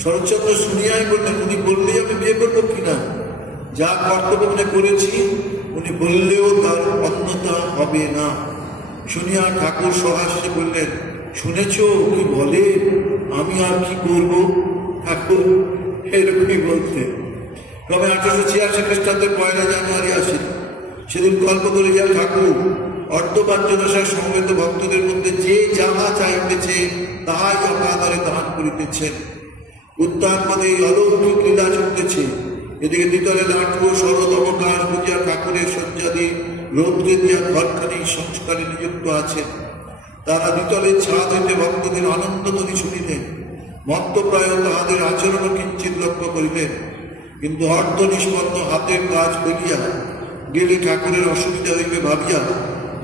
শরৎচন্দ্র শুনিয়াই বললেন, উনি বললেই আমি বিয়ে করবো কিনা? যা কর্তব্য মনে করেছি উনি বললেও তার অন্যতা হবে না। শুনিয়া ঠাকুর সহাস্যে বললেন, শুনেছ কি বলে, আমি আর কি করব? ঠাকুর এরকমই বলতেন। তবে 1886 খ্রিস্টাব্দের 1 জানুয়ারি আসে। সেদিন কল্প করিয়া ঠাকুর অর্ধবাহ্যদশার সমবেত ভক্তদের মধ্যে যে যাহা চাইতেছে তাহাই অকাতরে দান করিতেছেন। উত্তান পদে অলৌকিক লীলা চলতেছে। এদিকে দ্বিতলে লাঠু শরৎ অবকাশ বুঝিয়া ঠাকুরের শয্যাদি রৌদ্রে দিয়া ঘরখানি সংস্কারে নিযুক্ত আছেন। তারা দ্বিতলের ছাদ হইতে ভক্তদের আনন্দধ্বনি শুনিলেন। মত্তপ্রায় তাহাদের আচরণ কিঞ্চিত লক্ষ্য করিলেন, কিন্তু অর্ধ নিষ্পন্ন হাতের কাজ বলিয়া গেলে ঠাকুরের অসুবিধা হইবে ভাবিয়া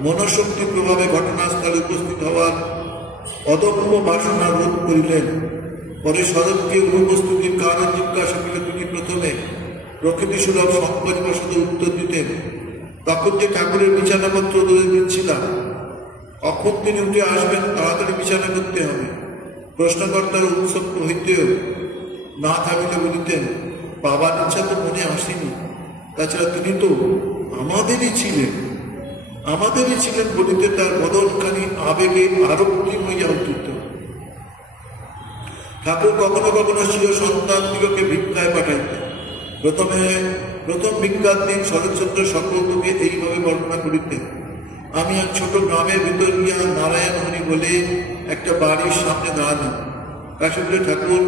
মনশক্তির প্রভাবে ঘটনাস্থলে উপস্থিত হওয়ার অদম্য বাসনা রোধ করিলেন। পরে শরৎকে অনুপস্থিতির কারণ জিজ্ঞাসা করলে তিনি প্রথমে প্রকৃতি সুলভ সংকোচবশত উত্তর দিতেন, তখন যে ঠাকুরের বিছানাপত্র ধরে দিচ্ছিলাম, কখন তিনি উঠে আসবেন, তাড়াতাড়ি বিছানা করতে হবে। প্রশ্নকর্তার উৎসব হইতেও না থামিলে বলিতেন, বাবার ইচ্ছা তো মনে আসেনি, তাছাড়া তিনি তো আমাদেরই ছিলেন। আমাদেরই ছিলেন বলিতে তার বদনখানি আবেগে আরো তীব্র হইয়া উঠিত। ঠাকুর কখনো কখনো ছিল সন্তানদিগকে ভিক্ষায় পাঠাইতেন। প্রথম ভিক্ষার দিন শরৎচন্দ্র সকলকে এইভাবে বর্ণনা করিতেন। আমি এক ছোট গ্রামের ভিতর গিয়া নারায়ণহরি বলে একটা বাড়ির সামনে দাঁড়ালাম। কাশীপুরে ঠাকুর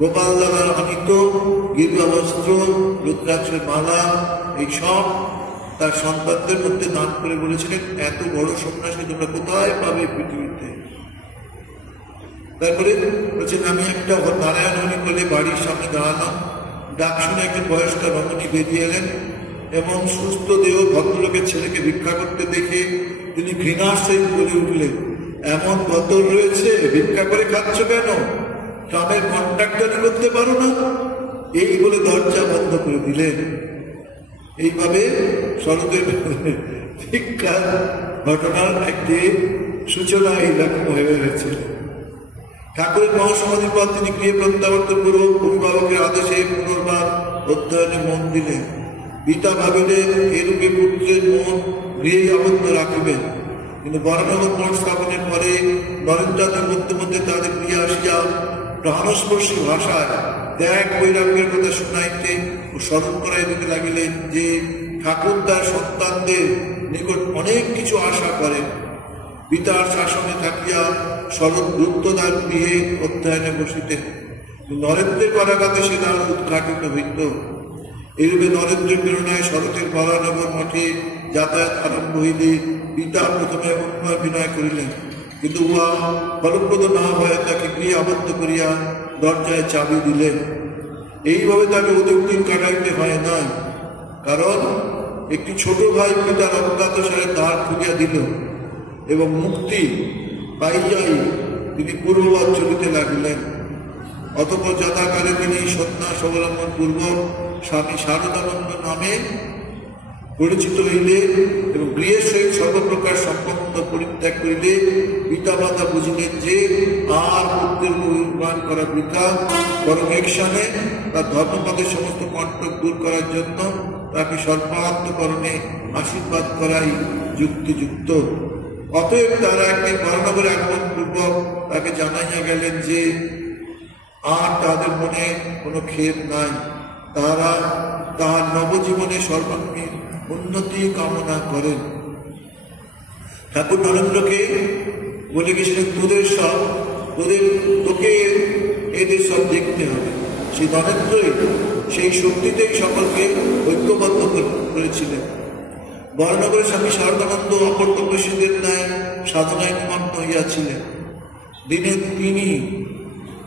গোপাল দাদার অনিত গির্বা বস্ত্র, রুদ্রাক্ষের মালা এই সব তার সন্তানদের মধ্যে দান করে বলেছিলেন, এত বড় সন্ন্যাসী তোমরা কোথায় পাবে পৃথিবীতে। তারপরে বলছেন, আমি একটা নারায়ণহরি বলে বাড়ির সামনে দাঁড়ালাম। ডাক শুনে একজন বয়স্ক রমণী বেরিয়ে এলেন এবং সুস্থ দেহ ভদ্রলোকের ছেলেকে ভিক্ষা করতে দেখে তিনি ঘৃণার সহিত বলে উঠলেন, এমন বদল রয়েছে, ভিক্ষা করে খাচ্ছ কেন? গ্রামের কন্ট্রাক্টারি করতে পারো না? এই বলে দরজা বন্ধ করে দিলেন। এইভাবে শরতের ভিক্ষার ঘটনার একটি সূচনা এইরকম হয়ে গেছে। ঠাকুরের মহাসমাধির পর তিনি গৃহে প্রত্যাবর্তন পূর্বক অভিভাবকের আদেশে পুনর্বার অধ্যয়নে মন দিলেন। পিতা ভাবিলেন এরূপে পুত্রের মন গৃহেই আবদ্ধ রাখিবেন। কিন্তু বরানগর মঠ স্থাপনের পরে নরেন্দ্রদের মধ্যে মধ্যে তাদের গৃহে আসিয়া প্রাণস্পর্শী ভাষায় ত্যাগ বৈরাগ্যের কথা শুনাইতে ও স্মরণ করাই দিতে লাগিলেন যে ঠাকুর তার সন্তানদের নিকট অনেক কিছু আশা করেন। পিতার শাসনে থাকিয়া শরৎ গুরুত্বদার গৃহে অধ্যয়নে বসিতেন। নরেন্দ্রের পরাগাতে সে দ্বার উদ্ঘাটিত হইত। এইরূপে নরেন্দ্রের প্রেরণায় শরতের বরানগর মঠে যাতায়াত আরম্ভ হইলে পিতা প্রথমে অন্যায় বিনয় করিলেন, কিন্তু উহা ফলপ্রদ না হয়ে তাকে গৃহে আবদ্ধ করিয়া দরজায় চাবি দিলেন। এইভাবে তাকে অধিক দিন কাটাইতে হয় নাই, কারণ একটি ছোট ভাই পিতার অজ্ঞাতসারে দ্বার খুলিয়া দিল এবং মুক্তি পাইয়াই তিনি পূর্ববৎ চলিতে লাগিলেন। অতঃপর যথাকালে তিনি সন্ন্যাস অবলম্বন পূর্বক স্বামী শারদানন্দ নামে পরিচিত হইলে এবং গৃহের সহিত সর্বপ্রকার সম্পন্ন পরিত্যাগ করিলে পিতা মাতা বুঝিলেন যে আর পুত্রের নির্মাণ করা বৃথা, বরং একসানে তার ধর্মপদের সমস্ত কণ্টক দূর করার জন্য তাকে সর্বান্তকরণে আশীর্বাদ করাই যুক্তিযুক্ত। অতএব তারা একদিন বরানগরে আগমন পূর্বক তাকে জানাইয়া গেলেন যে আর তাদের মনে কোনো খেদ নাই, তারা তাহার নবজীবনে সর্বাঙ্গীন উন্নতি কামনা করেন। ঠাকুর নরেন্দ্রকে বলে গেছিলেন, তোকে এদের সব দেখতে হবে। সেই নরেন্দ্রই সেই শক্তিতেই সকলকে ঐক্যবদ্ধ করেছিলেন। বরানগরে স্বামী শারদানন্দ অপর তপস্বীদের ন্যায় সাধনায় নিমগ্ন হইয়াছিলেন। দিনে তিনি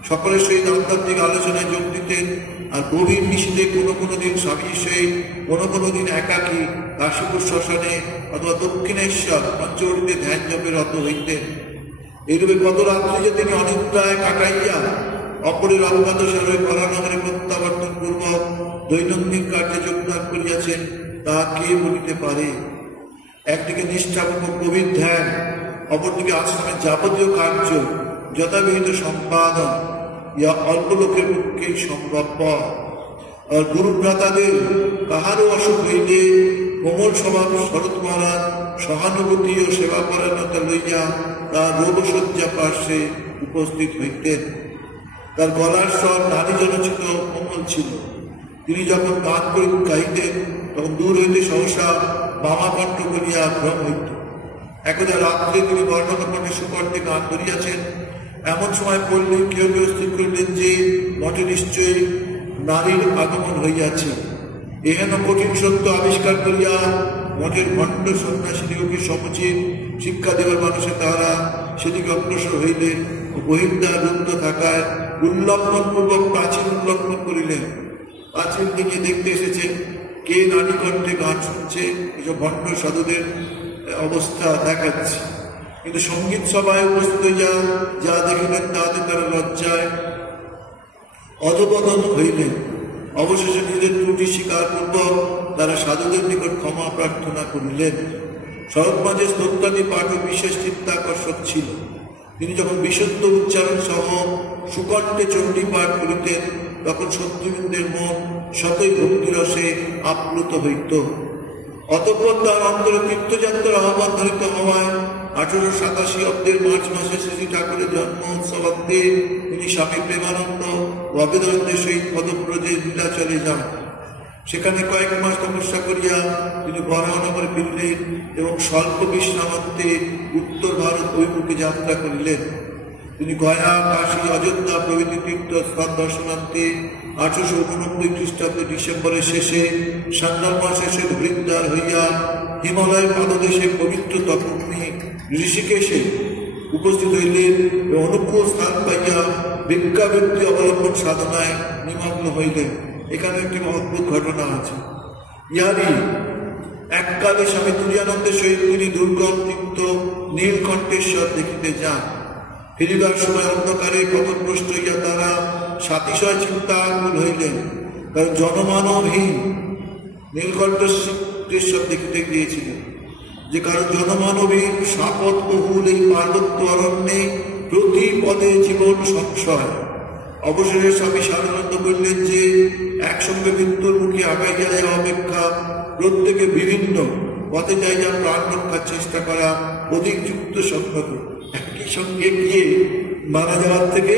সকলের সহিত আধ্যাত্মিক আলোচনায় যোগ দিতেন, আর গভীর নিশীথে কোনো দিন স্বামীর সহিত, কোনো দিন একাকী কাশীপুর শ্মশানে অথবা দক্ষিণেশ্বর পঞ্চবটিতে ধ্যান জপে রত হইতেন। এইরূপে গত রাত্রি যে তিনি অনিদ্রায় কাটাইয়া অপরের অজ্ঞাতসারে বরানগরে প্রত্যাবর্তন পূর্বক দৈনন্দিন কার্যে যোগদান করিয়াছেন তা কে বলিতে পারে। একদিকে নিষ্ঠাপূর্বক গভীর ধ্যান, অপরদিকে আশ্রমের যাবতীয় কার্য যথাবিহিত সম্পাদন ইয়া অল্প লোকের পক্ষেই সম্ভবপর। আর গুরুভ্রাতাদের কাহারও অসুখ হইলে কোমল স্বভাব শরৎ মহারাজ সহানুভূতি ও সেবাপরায়ণতা লইয়া তার রোগশয্যা পার্শ্বে উপস্থিত হইতেন। তার গলার স্বর নারী জনচিত কোমল ছিল। তিনি যখন গান করে গাইতেন তখন দূর হইতে সহসা বামাকণ্ঠ করিয়া ভ্রম হইত। একদা রাত্রে তিনি বর্ণনা মঠে সুকণ্ঠে গান ধরিয়াছেন। এমন সময় পল্লীর কেউ স্থির করিলেন যে মঠে নিশ্চয়ই নারীর আগমন হইয়াছে। এহেন কঠিন সত্য আবিষ্কার করিয়া মঠের ভণ্ড সন্ন্যাসীদিগকে সমুচিত শিক্ষা দেবার মানুষে তাহারা সেদিকে অগ্রসর হইলেন ও বহির্দ্বার রুদ্ধ থাকায় উল্লঙ্ঘন পূর্বক প্রাচীন উল্লঙ্ঘন করিলেন। প্রাচীন দিকে দেখতে এসেছেন কে নারী কণ্ঠে গান শুনছে, এসব ভণ্ড সাধুদের অবস্থা দেখাচ্ছে। কিন্তু সঙ্গীত সভায় উপস্থিত হইয়া যা দেখিলেন তাতে তারা লজ্জায় অধপতন হইলেন। অবশেষে নিজের ত্রুটি স্বীকার পূর্বক তারা সাধুদের নিকট ক্ষমা প্রার্থনা করিলেন। শরৎ মাঝে স্তোত্রাদি পাঠও বিশেষ চিত্তাকর্ষক ছিল। তিনি যখন বিশুদ্ধ উচ্চারণ সহ সুকণ্ঠে চণ্ডী পাঠ করিতেন তখন শত্রুবৃন্দের মন শতই ভক্তিরসে আপ্লুত হইত। অতঃপর তার অন্তরে তীর্থযাত্রার আহ্বান ধরিত হওয়ায় 1887 অব্দের মার্চ মাসে শ্রী ঠাকুরের জন্ম উৎসবান্তে তিনি স্বামী প্রেমানন্দ ও অবেদানন্দের সহিত পদব্রজে নীলাচলে যান। সেখানে কয়েক মাস তপস্যা করিয়া তিনি বরাহনগরে ফিরলেন এবং স্বল্প বিশ্রামান্তে উত্তর ভারত অভিমুখে যাত্রা করিলেন। তিনি গয়া, কাশী, অযোধ্যা প্রভৃতি তীর্থস্থান দর্শনান্তে 1889 খ্রিস্টাব্দে ডিসেম্বরের শেষে সান্নাল মাসের সহিত হরিদ্বার হইয়া হিমালয়ের পাদদেশে পবিত্র তপভূমি ঋষিকেশে উপস্থিত হইলেন এবং অনুকূল স্থান পাইয়া ভিক্ষাবৃত্তি অবলম্বন সাধনায় নিমগ্ন হইলেন। এখানে একটি অদ্ভুত ঘটনা আছে। ইহারই এককালে স্বামী তুরীয়ানন্দের সহিত তিনি দুর্গম তীর্থ নীলকণ্ঠেশ্বর দেখিতে যান। ফিরিবার সময় অন্ধকারে পথভ্রষ্ট হইয়া তারা সাতিশয় চিন্তাকুল হইলেন, কারণ জনমানবহীন নীলকণ্ঠেশ্বর দেখিতে গিয়েছিলেন। যে কারণ জনমানবহীন সাপত বহুল এই পার্বত্য অরণ্যে প্রতি পদে জীবন সংশয়। অবশেষে স্বামী সারদানন্দ বললেন যে একসঙ্গে মৃত্যুর মুখে আগাইয়া যাওয়া অপেক্ষা প্রত্যেকে বিভিন্ন পথে যাইয়া প্রাণ রক্ষার চেষ্টা করা অধিক যুক্ত সম্ভব। একই সঙ্গে গিয়ে মারা যাওয়ার থেকে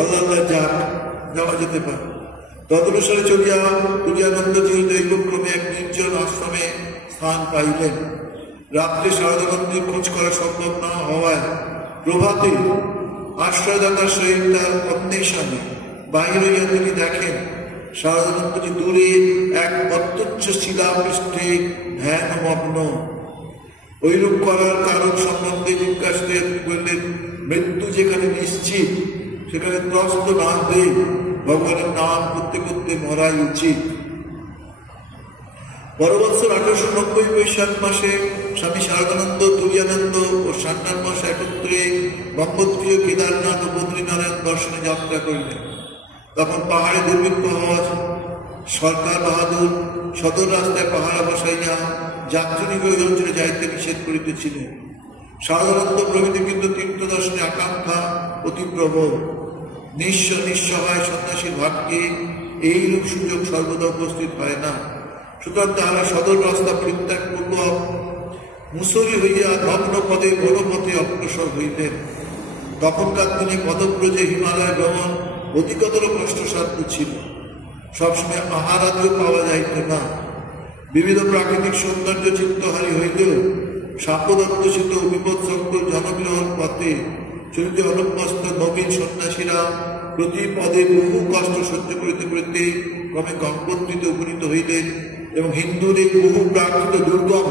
আল্লাহ যাওয়া যেতে পারে। তদনুসারে চলিয়া তুরীয়ানন্দজি দৈবক্রমে এক নির্জন আশ্রমে স্থান পাইলেন। রাত্রে সারদানন্দের খোঁজ করা সম্ভব না হওয়ায় প্রভাতে আশ্রয়দাতার সহিত তার অন্বেষণে বাহির হইয়া তিনি দেখেন সারদানন্দজি দূরে এক অত্যুচ্চ শিলাপৃষ্ঠে ধ্যানমগ্ন। ঐরূপ করার কারণ সম্বন্ধে জিজ্ঞাসা বললেন, মৃত্যু যেখানে নিশ্চিত সেখানে ত্রস্ত না হয়ে ভগবানের নাম করতে করতে মরাই উচিত। পরবৎসর 1890 বৈশাখ মাসে স্বামী সারদানন্দ, তুরীয়ানন্দ ও সান্নাল মাস একত্রে গঙ্গোত্রীয় কেদারনাথ ও বদ্রীনারায়ণ দর্শনে যাত্রা করিলেন। তখন পাহাড়ে দুর্ভিক্ষ হওয়া সরকার বাহাদুর সদর রাস্তায় পাহারা বসাইয়া যাত্রীকে ওই অঞ্চলে যাইতে নিষেধ করিতেছিলেন। সারদানন্দ প্রভৃতি কিন্তু তীর্থ দর্শনে আকাঙ্ক্ষা অতি প্রবল। নিঃস্বহায় সন্ন্যাসীর ভাগ্যে এইরূপ সুযোগ সর্বদা উপস্থিত হয় না। সুতরাং তাহারা সদর রাস্তা পরিত্যাগ পূর্বক মুসরি হইয়া ভগ্ন পদে ঘনপথে অগ্রসর হইলেন। তখনকার দিনে পদব্রজে হিমালয় ভ্রমণ অধিকতর কষ্টসাধ্য ছিল। সবসময় আহারাদিও পাওয়া যাইত না। বিবিধ প্রাকৃতিক সৌন্দর্য চিত্তহারী হইলেও সাপদত্তসিত বিপদসংকুল জনগ্রহণ পথে চলিত অনভ্যস্ত নবীন সন্ন্যাসীরা প্রতি পদে বহু কষ্ট সহ্য করিতে করিতে ক্রমে গঙ্গোত্রীতে উপনীত হইলেন এবং হিন্দুর এই বহু প্রাকৃত দুর্গম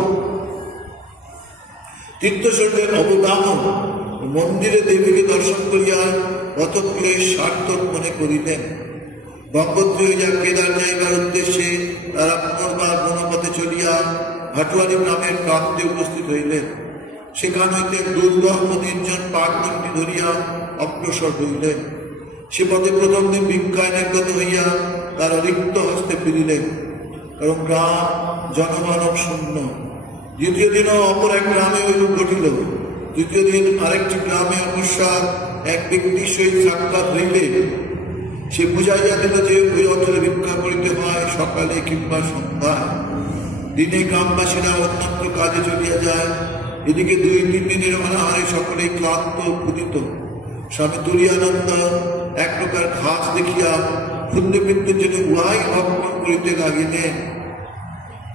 তীর্থস্বর্গের অবদান মন্দিরে দেবীকে দর্শন করিয়া পথক্লেশ সার্থক মনে করিলেন। গঙ্গোত্রী হইয়া কেদার যাইবার উদ্দেশ্যে তারা পুনর্বার বনপথে চলিয়া ভাটুয়ারি গ্রামের প্রান্তে উপস্থিত হইলেন। সেখান হইতে দুর্গম নির্জন পাকদণ্ডি ধরিয়া অগ্রসর হইলেন। সে পথে প্রথম দিন ভিক্ষায় নির্গত হইয়া তারা রিক্ত হস্তে ফিরিলেন, কারণ গ্রাম জনমানব শূন্য। দ্বিতীয় দিনও অপর এক গ্রামে ঐরূপ ঘটিল। তৃতীয় দিন আরেকটি গ্রামে অকস্মাৎ এক ব্যক্তির সহিত সাক্ষাৎ হইলে সে বুঝাইয়া দিল যে ওই অঞ্চলে ভিক্ষা করিতে হয় সকালে কিংবা সন্ধ্যায়। দিনে গ্রামবাসীরা অন্যান্য কাজে চলিয়া যায়। এদিকে 2-3 দিনের অনাহারে সকলেই ক্লান্ত ক্ষুধিত। স্বামী তুরীয়ানন্দ এক প্রকার ঘাস দেখিয়া ক্ষুদ্রবৃত্তের জন্য উহাই ভক্ষণ করিতে লাগিলেন।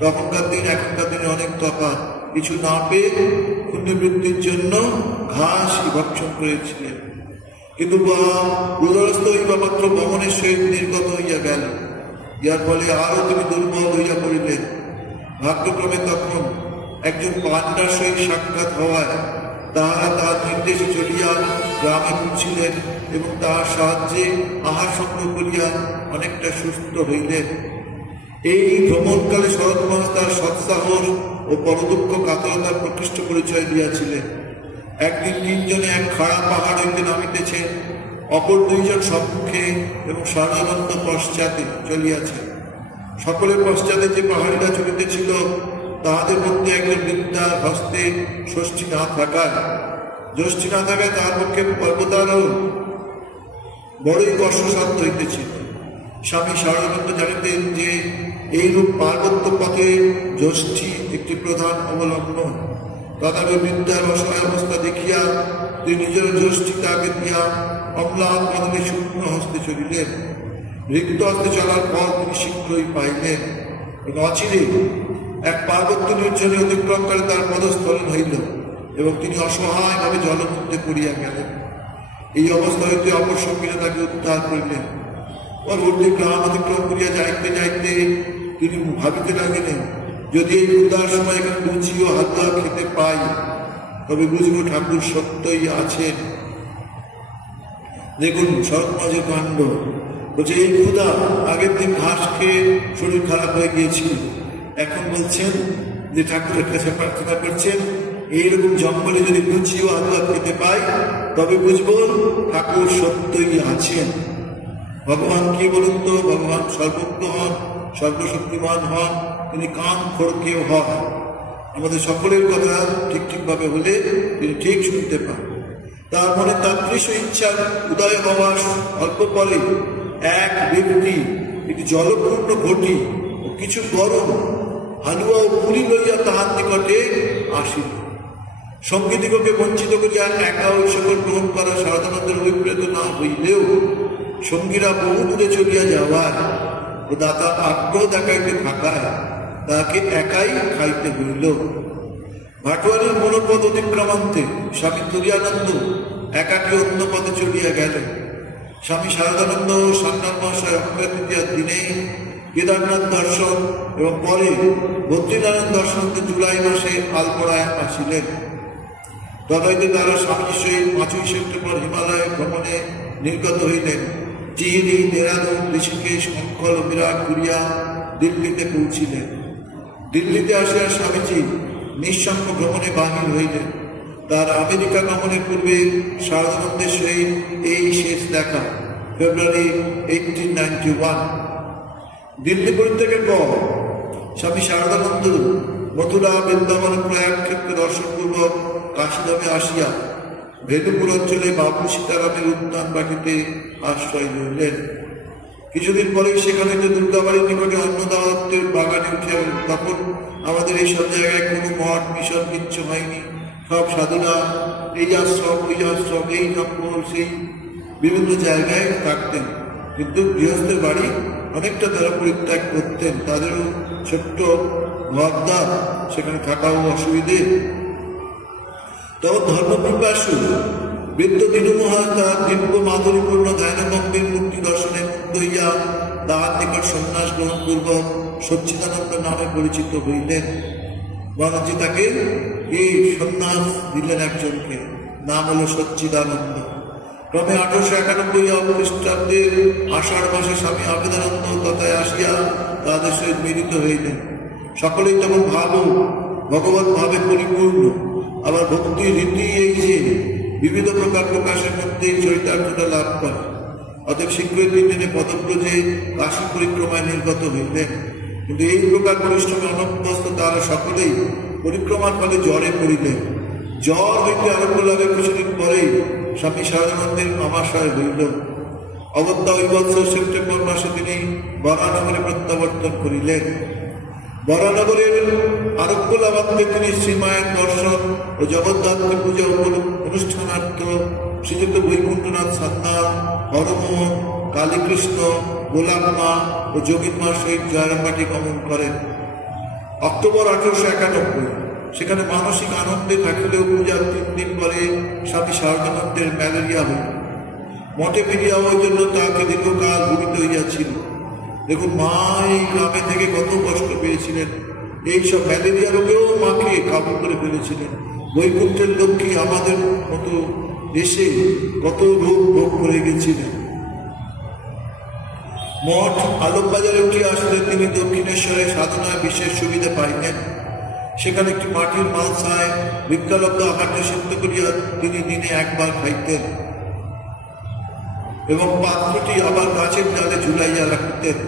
তখনকার দিন এখনকার দিনে অনেক তফাৎ। কিছু না পেয়ে ক্ষুদ্রবৃত্তির জন্য ঘাস ভক্ষণ করেছিলেন, কিন্তু উদরস্থ হইবা মাত্র ভ্রমণের সহিত নির্গত হইয়া গেল। যার ফলে আরো তিনি দুর্বল হইয়া পড়িলেন। ভাগ্যক্রমে তখন একজন পান্ডার সহিত সাক্ষাৎ হওয়ায় তাহারা তার নির্দেশে চলিয়া গ্রামে পৌঁছিলেন এবং তার সাহায্যে আহার সংগ্রহ করিয়া অনেকটা সুস্থ হইলেন। এই ভ্রমণকালে শরৎ মহারাজ তার সৎসাহস ও পরদুঃখ কাতরতার প্রকৃষ্ট পরিচয় দিয়াছিলেন। একদিন 3 জনে এক খাড়া পাহাড় হইতে নামিতেছেন, অপর 2 জন সম্মুখে এবং সারদানন্দ পশ্চাতে চলিয়াছেন। সকলের পশ্চাতে যে পাহাড়িরা চলিতেছিল তাহাদের মধ্যে একজন বৃদ্ধার হস্তে ষষ্ঠী না থাকায় তাহার পক্ষে পর্বতারোহণ বড়ই কষ্টসাধ্য হইতেছিল। স্বামী সারদানন্দ জানিতেন যে এইরূপ পার্বত্য পথে যষ্ঠী একটি প্রধান অবলম্বন। তথাপি বৃদ্ধার অসহায় অবস্থা দেখিয়া তিনি নিজের যষ্ঠী তাকে দিয়া অম্লান বদলে শুকনো হস্তে চলিলেন। রিক্ত হস্তে চলার পর তিনি শীঘ্রই পাইলেন এবং অচিরে এক পার্বত্য নির্জনে অতিক্রম করে তার পদস্খলন হইল এবং তিনি অসহায়ভাবে জলমধ্যে পড়িয়া গেলেন। এই অবস্থা হইতে অপর সঙ্গীরা তাকে উদ্ধার করিলেন। পরবর্তী গ্রাম অতিক্রম করিয়া যাইতে যাইতে তিনি ভাবিতে লাগিলেন, যদি এই উদার সময় এখানে লুচি ও হালুয়া খেতে পাই তবে বুঝবো ঠাকুর সত্যই আছেন। দেখুন সৎমাঝের কাণ্ড। বলছে এই ক্ষুধা, আগের দিন ঘাস খেয়ে শরীর খারাপ হয়ে গিয়েছিল, এখন বলছেন যে ঠাকুরের কাছে প্রার্থনা করছেন এইরকম জঙ্গলে যদি লুচি ও হালুয়া খেতে পাই তবে বুঝবো ঠাকুর সত্যই আছেন। ভগবান কি বলুন তো? ভগবান সর্বজ্ঞ হন, সর্বশক্তিমান হন, তিনি কান খড়কেও হন। আমাদের সকলের কথা ঠিকভাবে হলে তিনি ঠিক শুনতে পান। তার মনে তাদৃশ ইচ্ছার উদয় হওয়ার অল্প পরে এক ব্যক্তি একটি জলপূর্ণ ঘটি ও কিছু গরম হালুয়া ও পুরি লইয়া তাহার নিকটে আসিল। সঙ্গীদিগকে বঞ্চিত করিয়া একা ওই সকল গ্রহণ করা সারদানন্দের অভিপ্রেত না হইলেও সঙ্গীরা বহু দূরে চলিয়া যাওয়ার ও দাতা আগ্রহ দেখাইতে থাকায় তাকে একাই খাইতে হইল। ভাটোয়ারির মনোপদ অতিক্রমান্তে স্বামী তুরিয়ানন্দ একাকী অন্য পথে চলিয়া গেলেন। স্বামী শারদানন্দ ও সান্নাল মহাশয় অক্ষয় তৃতীয়ার দিনে কেদারনাথ দর্শন এবং পরে বদ্রীনারায়ণ দর্শনকে জুলাই মাসে আলপড়ায় আসিলেন। তথাইতে তারা স্বামীর সহিত 5ই সেপ্টেম্বর হিমালয় ভ্রমণে নির্গত হইলেন। চিহিরি, দেরাদুন, ঋষিকেশ, অঙ্কল ও বিরাট করিয়া দিল্লিতে পৌঁছিলেন। দিল্লিতে আসিয়া স্বামীজি নিঃসঙ্গ ভ্রমণে বাহির হইলেন। তার আমেরিকা গমনের পূর্বে শারদানন্দের সহিত এই শেষ দেখা, ফেব্রুয়ারি 1891। দিল্লি পরিত্যাগের পর স্বামী শারদানন্দ মথুরা, বৃন্দাবন, প্রয়াগ ক্ষেত্রে দর্শনপূর্বক কাশীধামে আসিয়া ভেদুপুর অঞ্চলে বাবু সীতারামের উদ্যান বাটিতে আশ্রয় লইলেন। কিছুদিন পরেই সেখানে যে দুর্গাবাড়ির নিকটে অন্নদাত্তের বাগানে উঠিয়া গেল। তখন আমাদের এই সব জায়গায় কোনো মঠ, মিশন কিচ্ছু হয়নি। সব সাধুরা এই আশ্রম, ওই আশ্রম, এই জঙ্গল, সেই বিভিন্ন জায়গায় থাকতেন। কিন্তু গৃহস্থের বাড়ি অনেকটা তারা পরিত্যাগ করতেন। তাদেরও ছোট্ট ঘরদার, সেখানে থাকাও অসুবিধে। তখন ধর্মপিপাসু বৃদ্ধ দীনমহারাজ তাহার দিব্য মাধুরীপূর্ণ ধ্যানভঙ্গের মূর্তি দর্শনে মুগ্ধ হইয়া তাহার নিকট সন্ন্যাস গ্রহণ পূর্বক সচ্চিদানন্দ নামে পরিচিত হইলেন। মহারাজজি তাকে এই সন্ন্যাস দিলেন একজনকে, নাম হল সচ্চিদানন্দ। ক্রমে 1891 খ্রিস্টাব্দের আষাঢ় মাসে স্বামী আবেদানন্দ তথায় আসিয়া তাদের সহিত মিলিত হইলেন। সকলেই তখন ভগবত ভাবে পরিপূর্ণ। আবার ভক্তির রীতি এই যে বিবিধ প্রকার প্রকাশের মধ্যে চরিতার্থতা লাভ করে। অতএব শীঘ্রই তিনি পদব্রজে কাশী পরিক্রমায় নির্গত হইলেন। কিন্তু এই প্রকার পরিশ্রমে অনভ্যস্ত তারা সকলেই পরিক্রমার ফলে জ্বরে পড়িলেন। জ্বর হইতে আরোগ্য লাভের কিছুদিন পরেই স্বামী শারদানন্দের আমাশয় হইল। অগত্যা ওই বছর সেপ্টেম্বর মাসে তিনি বরানগরে প্রত্যাবর্তন করিলেন। বরানগরের আরোগ্য লাভার্থে তিনি শ্রীমায়ের দর্শন ও জগদ্ধাত্রী পূজা অনুষ্ঠানার্থ শ্রীযুক্ত বৈকুণ্ঠনাথ সান্যাল, হরমোহন, কালীকৃষ্ণ, গোলাপমা ও যোগীনমার সহিত জয়রামবাটি গমন করেন। অক্টোবর 1891 সেখানে মানসিক আনন্দে থাকিলেও পূজার 3 দিন পরে স্বামী শারদানন্দের ম্যালেরিয়া হইল। মঠে ফিরিয়া ওই জন্য তাকে দীর্ঘকাল ভূমিত হইয়াছিল। দেখুন, মা এই গ্রামে থেকে কত কষ্ট পেয়েছিলেন। এইসব ম্যালেরিয়া রোগেও মাকে কাবু করে ফেলেছিলেন। বৈকুণ্ঠের লক্ষ্মী আমাদের মতো দেশে কত রোগ ভোগ করে গেছিলেন। মঠ আলোকবাজারে উঠে আসলে তিনি দক্ষিণেশ্বরে সাধনায় বিশেষ সুবিধা পাইলেন। সেখানে একটি মাটির মালসায় ভিক্ষালব্ধ আহারটা সিদ্ধ করিয়া তিনি দিনে একবার খাইতেন এবং পাত্রটি আবার গাছের ডালে ঝুলাইয়া রাখিতেন।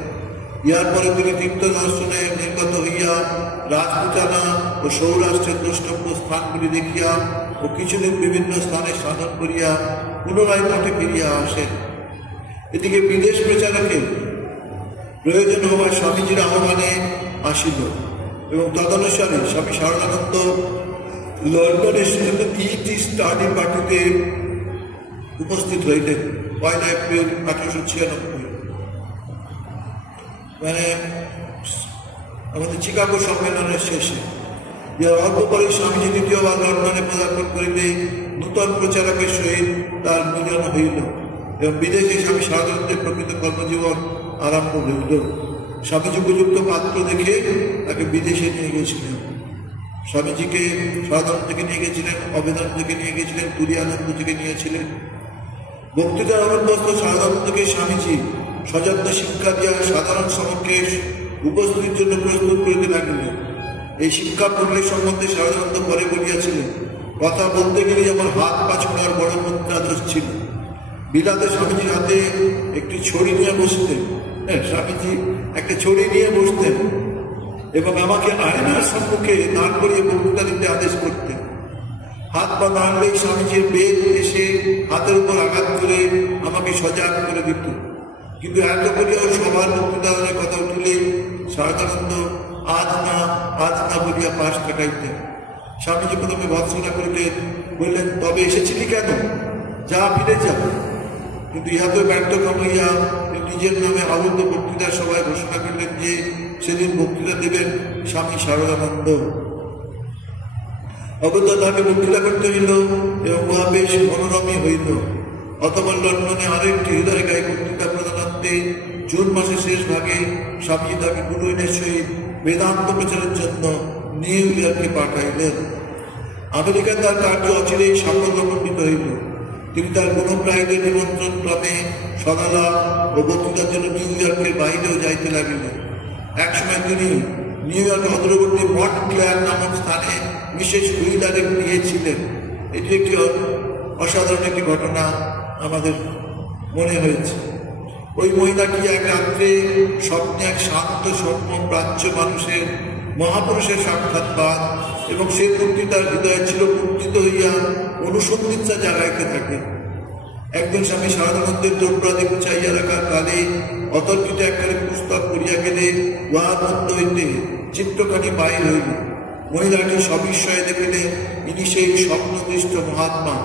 ইহার পরে তিনি তীর্থ দর্শনে নির্গত হইয়া রাজপুতানা ও সৌরাষ্ট্রের দ্রষ্টব্য স্থানগুলি দেখিয়া ও কিছুদিন বিভিন্ন স্থানে সাধন করিয়া পুনরায় মঠে ফিরিয়া আসেন। এদিকে বিদেশ প্রচারকে প্রয়োজন হওয়ায় স্বামীজির আহ্বানে আসিল এবং তদনুসারে স্বামী সারদানন্দ লন্ডনের ইটি স্টাডি পার্টিতে উপস্থিত হইলেন 1 এপ্রিল 1896, মানে আমাদের চিকাগো সম্মেলনের শেষে। যার অল্প পরে স্বামীজি দ্বিতীয়বার লন্ডনে পদার্পণ করিলে নূতন প্রচারকের সহিত তার মিলন হইল এবং বিদেশে স্বামী সারদানন্দের প্রকৃত কর্মজীবন আরম্ভ হইল। স্বামীজি উপযুক্ত পাত্র দেখে তাকে বিদেশে নিয়ে গেছিলেন। স্বামীজিকে সারদানন্দ থেকে নিয়ে গেছিলেন, অবেদান্ত থেকে নিয়ে গেছিলেন, তুরীয়ানন্দ থেকে নিয়েছিলেন। বক্তৃতার অনুপস্থ সারদানন্দকে স্বামীজি সযত্ন শিক্ষা দিয়া সাধারণ সমক্ষে উপস্থিতির জন্য প্রস্তুত করিতে লাগিলেন। এই শিক্ষা প্রণালী সম্বন্ধে সারদানন্দ পরে বলিয়াছিলেন, কথা বলতে গেলে আমার হাত পা ছোড়ার বড় মুদ্রাদোষ ছিল। বিলাতে স্বামীজির হাতে একটি ছড়ি নিয়ে বসতেন, স্বামীজি একটা ছড়ি নিয়ে বসতেন এবং আমাকে আয়নার সম্মুখে দাঁড় করিয়ে বক্তৃতা দিতে আদেশ করতেন। হাত পা নাড়লেই স্বামীজির বেদ এসে হাতের উপর আঘাত করে আমাকে সজাগ করে দিত। কিন্তু এত করিয়াও সবার বক্তৃতার কথা উঠিলে সারদানন্দ আজ না বলিয়া পাশ কাটাইতেন। স্বামীজি প্রথমে ভৎসনা করিলেন, বললেন, তবে এসেছিলি কেন? যা, ফিরে যা। কিন্তু ইহাতে ব্যর্থকাম হইয়া নিজের নামে আবদ্ধ বক্তৃতার সভায় ঘোষণা করলেন যে সেদিন বক্তৃতা দেবেন স্বামী সারদানন্দ। অগত্যা তাকে বক্তৃতা করতে হইল এবং উহা বেশ মনোরমই হইল। অথবা লন্ডনে আরেকটি হৃদয় গায়ে বক্তৃতা প্রদানান্তে জুন মাসের শেষ ভাগে স্বামীজি তাকে গুরুইনের সহিত বেদান্ত প্রচারের জন্য নিউ ইয়র্কে পাঠাইলেন। আমেরিকায় তার কার্য অচিরেই সাফল্যমণ্ডিত হইল। তিনি তার গুণপ্রায়ীদের নিমন্ত্রণ ক্রমে সদালাপ ও বক্তৃতার জন্য নিউ ইয়র্কের বাইরেও যাইতে লাগিলেন। একসময় তিনি নিউ ইয়র্কের অদূরবর্তী মন্টক্লেয়ার নামক স্থানে মিসেস হুইলারের নিয়েছিলেন। এটি একটি অসাধারণ একটি ঘটনা আমাদের মনে হয়েছে। ওই মহিলাটি এক রাত্রে স্বপ্নে এক শান্ত সৌম্য প্রাচ্য মানুষের মহাপুরুষের সাক্ষাৎকার এবং সে মূর্তি তার হৃদয়ে ছিল মুক্তিত হইয়া অনুসন্ধিৎসা জাগাইতে থাকে। একদিন স্বামী সারদানন্দের দ্রব্যাদি চাইয়া রাখার কালে অতর্কিত একখানে পুস্তক পড়িয়া গেলে উহার মধ্য হইতে চিত্রখানি বাহির হইল। মহিলাটি সবিস্ময়ে দেখিলে ইনি সেই স্বপ্নদৃষ্ট মহাত্মা।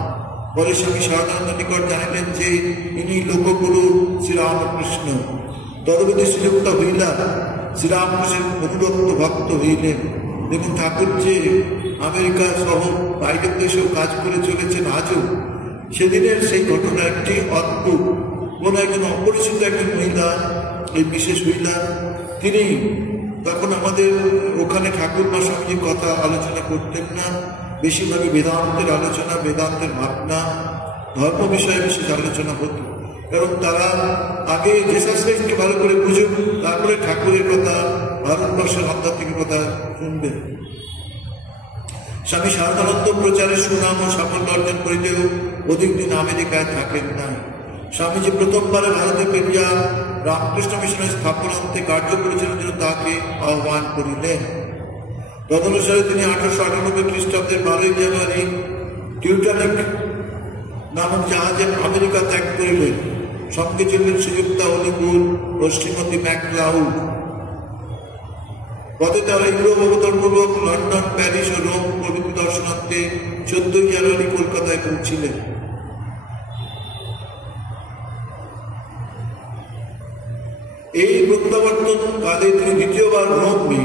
পরে স্বামী সারদানন্দ নিকট জানিলেন যে ইনি লোকগুরু শ্রীরামকৃষ্ণ। তদবধি শ্রীযুক্ত হইলা শ্রীরামকৃষ্ণের অনুরক্ত ভক্ত হইলেন এবং ঠাকুর যে আমেরিকা সহ বাইরের দেশেও কাজ করে চলেছেন আজও। সেদিনের সেই ঘটনা একটি অদ্ভুত। কোন একজন অপরিচিত একজন মহিলা, এই বিশেষ মহিলা, তিনি তখন আমাদের ওখানে ঠাকুরমা স্বামীজির কথা আলোচনা করতেন না, বেশিরভাগই বেদান্তের আলোচনা, বেদান্তের ভাবনা, ধর্ম বিষয়ে বিশেষ আলোচনা হতো। কারণ তারা আগে জেসাসকে ভালো করে বুঝুক, তারপরে ঠাকুরের কথা, ভারতবর্ষের আধ্যাত্মিক কথা শুনবেন। স্বামী সারদানন্দ প্রচারের সুনাম ও সাফল্য অর্জন করিলেও অধিক দিন আমেরিকায় থাকেন নাই। স্বামীজি প্রথমবারে ভারতে ফিরিয়া রামকৃষ্ণ মিশনের স্থাপনান্তে কার্য পরিচালনার জন্য তাকে আহ্বান করিলেন। তদনুসারে তিনি 1898 খ্রিস্টাব্দের 12 জানুয়ারি টিউটানিক নামক জাহাজে আমেরিকা ত্যাগ করিলেন। সঙ্গে ছিলেন শ্রীযুক্তা হলিগুল ও শ্রীমতী ম্যাকলাউড। পথে তারা ইউরোপ অবতরণপূর্বক লন্ডন, প্যারিস ও রোম প্রভৃতি দর্শনার্থে 14 জানুয়ারি কলকাতায় পৌঁছিলেন। এই প্রত্যাবর্তন কালে তিনি দ্বিতীয়বার রোমে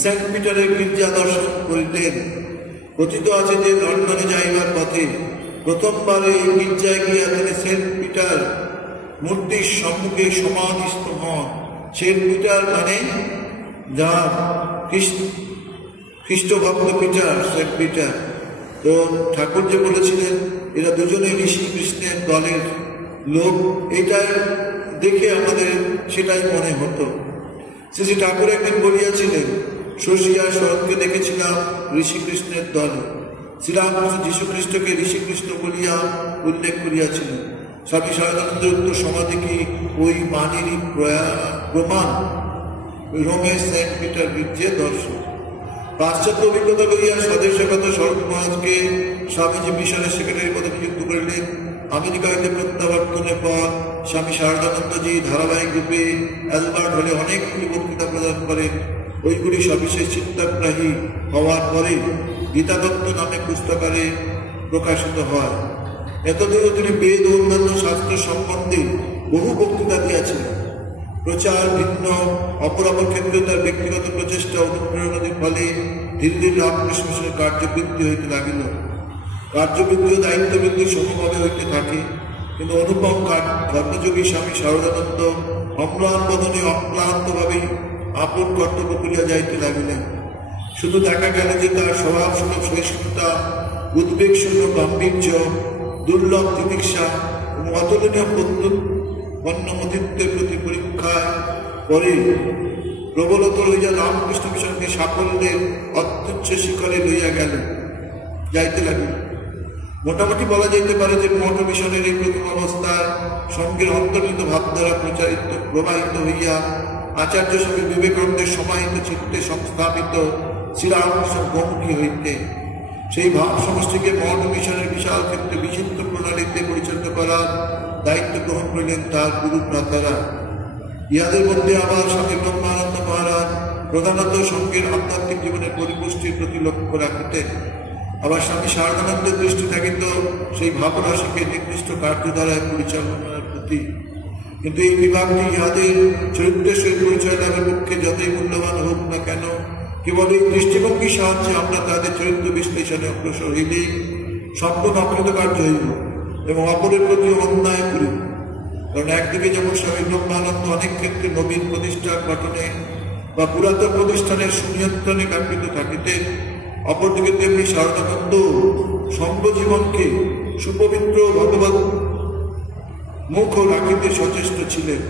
সেন্ট পিটারের গির্জা দর্শন করিলেন। কথিত আছে যে লন্ডনে যাইবার পথে প্রথমবার এই গির্জায় গিয়া তিনি সেন্ট পিটার মূর্তির সম্মুখে সমাধিস্থ হন। সেন্ট পিটার মানে যা খ্রিস্টভক্ত পিটার, সেন্ট পিটার। তো ঠাকুর যে বলেছিলেন এরা দুজনে ঋষি কৃষ্ণের দলের লোক, এটা দেখে আমাদের সেটাই মনে হতো। শ্রী ঠাকুর একদিন বলিয়াছিলেন, শশিয়া শরৎকে দেখেছিলাম ঋষিকৃষ্ণের দলে। শ্রীরামকৃষ্ণ যীশুখ্রিস্টকে ঋষিকৃষ্ণ বলিয়া উল্লেখ করিয়াছিলেন। স্বামী সারদানন্দের উক্ত সমাধি কি ওই বাণীরই প্রমাণ? রোমের সেন্ট পিটার গির্জে দর্শন। পাশ্চাত্য অভিজ্ঞতা লইয়া স্বদেশগত শরৎ মহারাজকে স্বামীজি মিশনের সেক্রেটারি পদে নিযুক্ত করিলেন। আমেরিকা হইতে প্রত্যাবর্তনের পর স্বামী শারদানন্দজি ধারাবাহিক রূপে অ্যালবার্ট হলে অনেকগুলি বক্তৃতা প্রদান করেন। ওইগুলি সবিশেষ চিত্তাগ্রাহী হওয়ার পরে গীতাদত্ত নামে পুস্তকারে প্রকাশিত হয়। এতদিনও তিনি বেদ ও অন্যান্য শাস্ত্র সম্বন্ধে বহু বক্তৃতা দিয়েছিলেন। প্রচার ভিন্ন অপরাপর ক্ষেত্রে তার ব্যক্তিগত প্রচেষ্টা অনুপ্রেরণাদের ফলে ধীরে ধীরে রামকৃষ্ণ মিশনের কার্যবৃদ্ধি হইতে লাগিল। কার্যবৃদ্ধি ও দায়িত্ববৃদ্ধি সমভাবে হইতে থাকে, কিন্তু অনুপম ধর্মযোগী স্বামী শারদানন্দ অম্লান বদনে অক্লান্তভাবে আপন কর্তব্য করিয়া যাইতে লাগিলেন। শুধু দেখা গেল যে তার স্বভাব সুলভ সহিষ্ণুতা, উদ্বেগ শূন্য গাম্ভীর্য, দুর্লভ তিতিক্ষা এবং অতুলনীয় বন্যমতিত্বের প্রতি পরীক্ষায় পরে প্রবলতর হইয়া রামকৃষ্ণ মিশনকে সাফল্যের অত্যুচ্চ শিখরে লইয়া যাইতে লাগিল। মোটামুটি বলা যাইতে পারে যে মঠ মিশনের এই প্রথম অবস্থায় সঙ্গের অন্তর্নিহিত ভাবধারা প্রবাহিত হইয়া আচার্য স্বামী বিবেকানন্দের সমাহিত চিত্তে সংস্থাপিত শ্রীরামকৃষ্ণ গমুখী হইতে সেই ভাব সমষ্টিকে মঠ মিশনের বিশাল ক্ষেত্রে বিচিত্র প্রণালীতে পরিচালিত করার দায়িত্ব গ্রহণ করিলেন তার গুরু ভ্রাতারা। ইহাদের মধ্যে আবার স্বামী ব্রহ্মানন্দ মহারাজ প্রধানত সঙ্গের আধ্যাত্মিক জীবনের পরিপুষ্টির প্রতি লক্ষ্য রাখিতেন। আবার স্বামী শারদানন্দের দৃষ্টি থাকিত সেই ভাবরাশিকে নির্দিষ্ট কার্যধারায় পরিচালনার প্রতি। কিন্তু এই বিভাগটি ইহাদের চরিত্রের সহিত পরিচয় লাভের পক্ষে যতই মূল্যবান হোক না কেন, কেবল এই দৃষ্টিভঙ্গির সাহায্যে আমরা তাদের চরিত্র বিশ্লেষণে অগ্রসর হইলেই সম্পূর্ণ অকৃতকার্য হইব এবং অপরের প্রতি অন্যায় করিব। কারণ একদিকে যেমন স্বামী ব্রহ্মানন্দ অনেক ক্ষেত্রে নবীন প্রতিষ্ঠান গঠনে বা পুরাতন প্রতিষ্ঠানের সুনিয়ন্ত্রণে কাঙ্ক্ষিত থাকিতে, অপরদিকে তেমনি শারদানন্দ সঙ্গ জীবনকে সুপবিত্র ভগবত মুখ রাখিতে সচেষ্ট ছিলেন।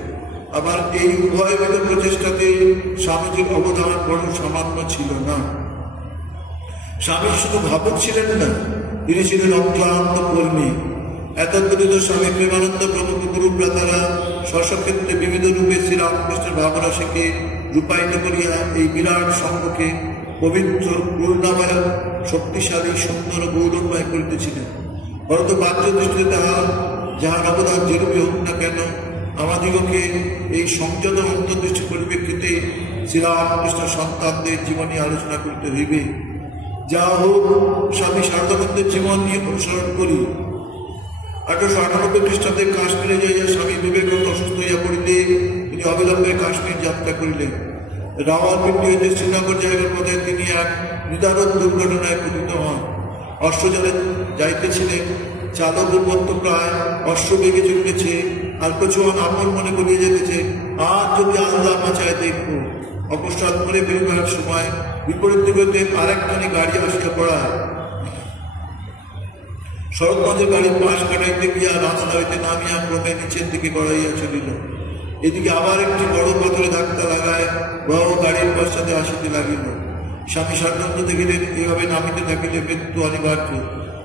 আবার এই উভয় বিধ প্রচেষ্টাতে স্বামীজির অবদান বড় সামান্য ছিল না। স্বামী শুধু ভাবক ছিলেন না, তিনি ছিলেন অক্লান্ত কর্মী। এতদ্ব্যতীত স্বামী প্রেমানন্দ প্রমুখ গুরু ভ্রাতারা স্বস্বক্ষেত্রে বিবিধ রূপে শ্রীরামকৃষ্ণের ভাবরাশিকে রূপায়িত করিয়া এই বিরাট সংঘকে পবিত্র, পূর্ণাময়, শক্তিশালী, সুন্দর, গৌরবময় করিতেছিলেন। পরন্তু বাহ্য দৃষ্টিতে যাহার অবদান যেরূপে হোক না কেন, আমাদিগকে এই সংযত অন্তর্দৃষ্টি পরিপ্রেক্ষিতে শ্রীরামকৃষ্ণ সন্তানদের জীবনী আলোচনা করতে হইবে। যা হোক, স্বামী শারদানন্দের জীবন নিয়ে অনুসরণ করি। 1898 খ্রিস্টাব্দে কাশ্মীরে যাইয়া স্বামী বিবেকানন্দ অসুস্থ হইয়া পড়িলে তিনি অবিলম্বে কাশ্মীর যাত্রা করিলেন। রাওয়ালপিন্ডি হইতে শ্রীনগর যাইবার পথে তিনি এক নিদারুণ দুর্ঘটনায় পতিত হন। অশ্বজলে যাইতেছিলেন, চালক উন্মত্ত প্রায়, অশ্ব বেগে চলিতেছে, আর কচুয়ান আপন মনে করিয়ে যেতেছে, আর যদি আল্লাহ বাঁচায় দেখব। অপসাদ করে বেরোবার সময় বিপরীত দিকে আরেকখানি গাড়ি আসিয়া পড়ায়। শরৎগঞ্জের গাড়ির পাশ কাটাইতে গিয়া রাস্তা হইতে নামিয়া ক্রমে নিচের দিকে গড়াইয়া চলিল। এদিকে আবার একটি বড় পাথরে ধাক্কা লাগায় বড় গাড়ির পশ্চাতে আসিতে লাগিল। স্বামী শারদানন্দ দেখিলেন এভাবে নামিতে থাকিলে মৃত্যু অনিবার্য।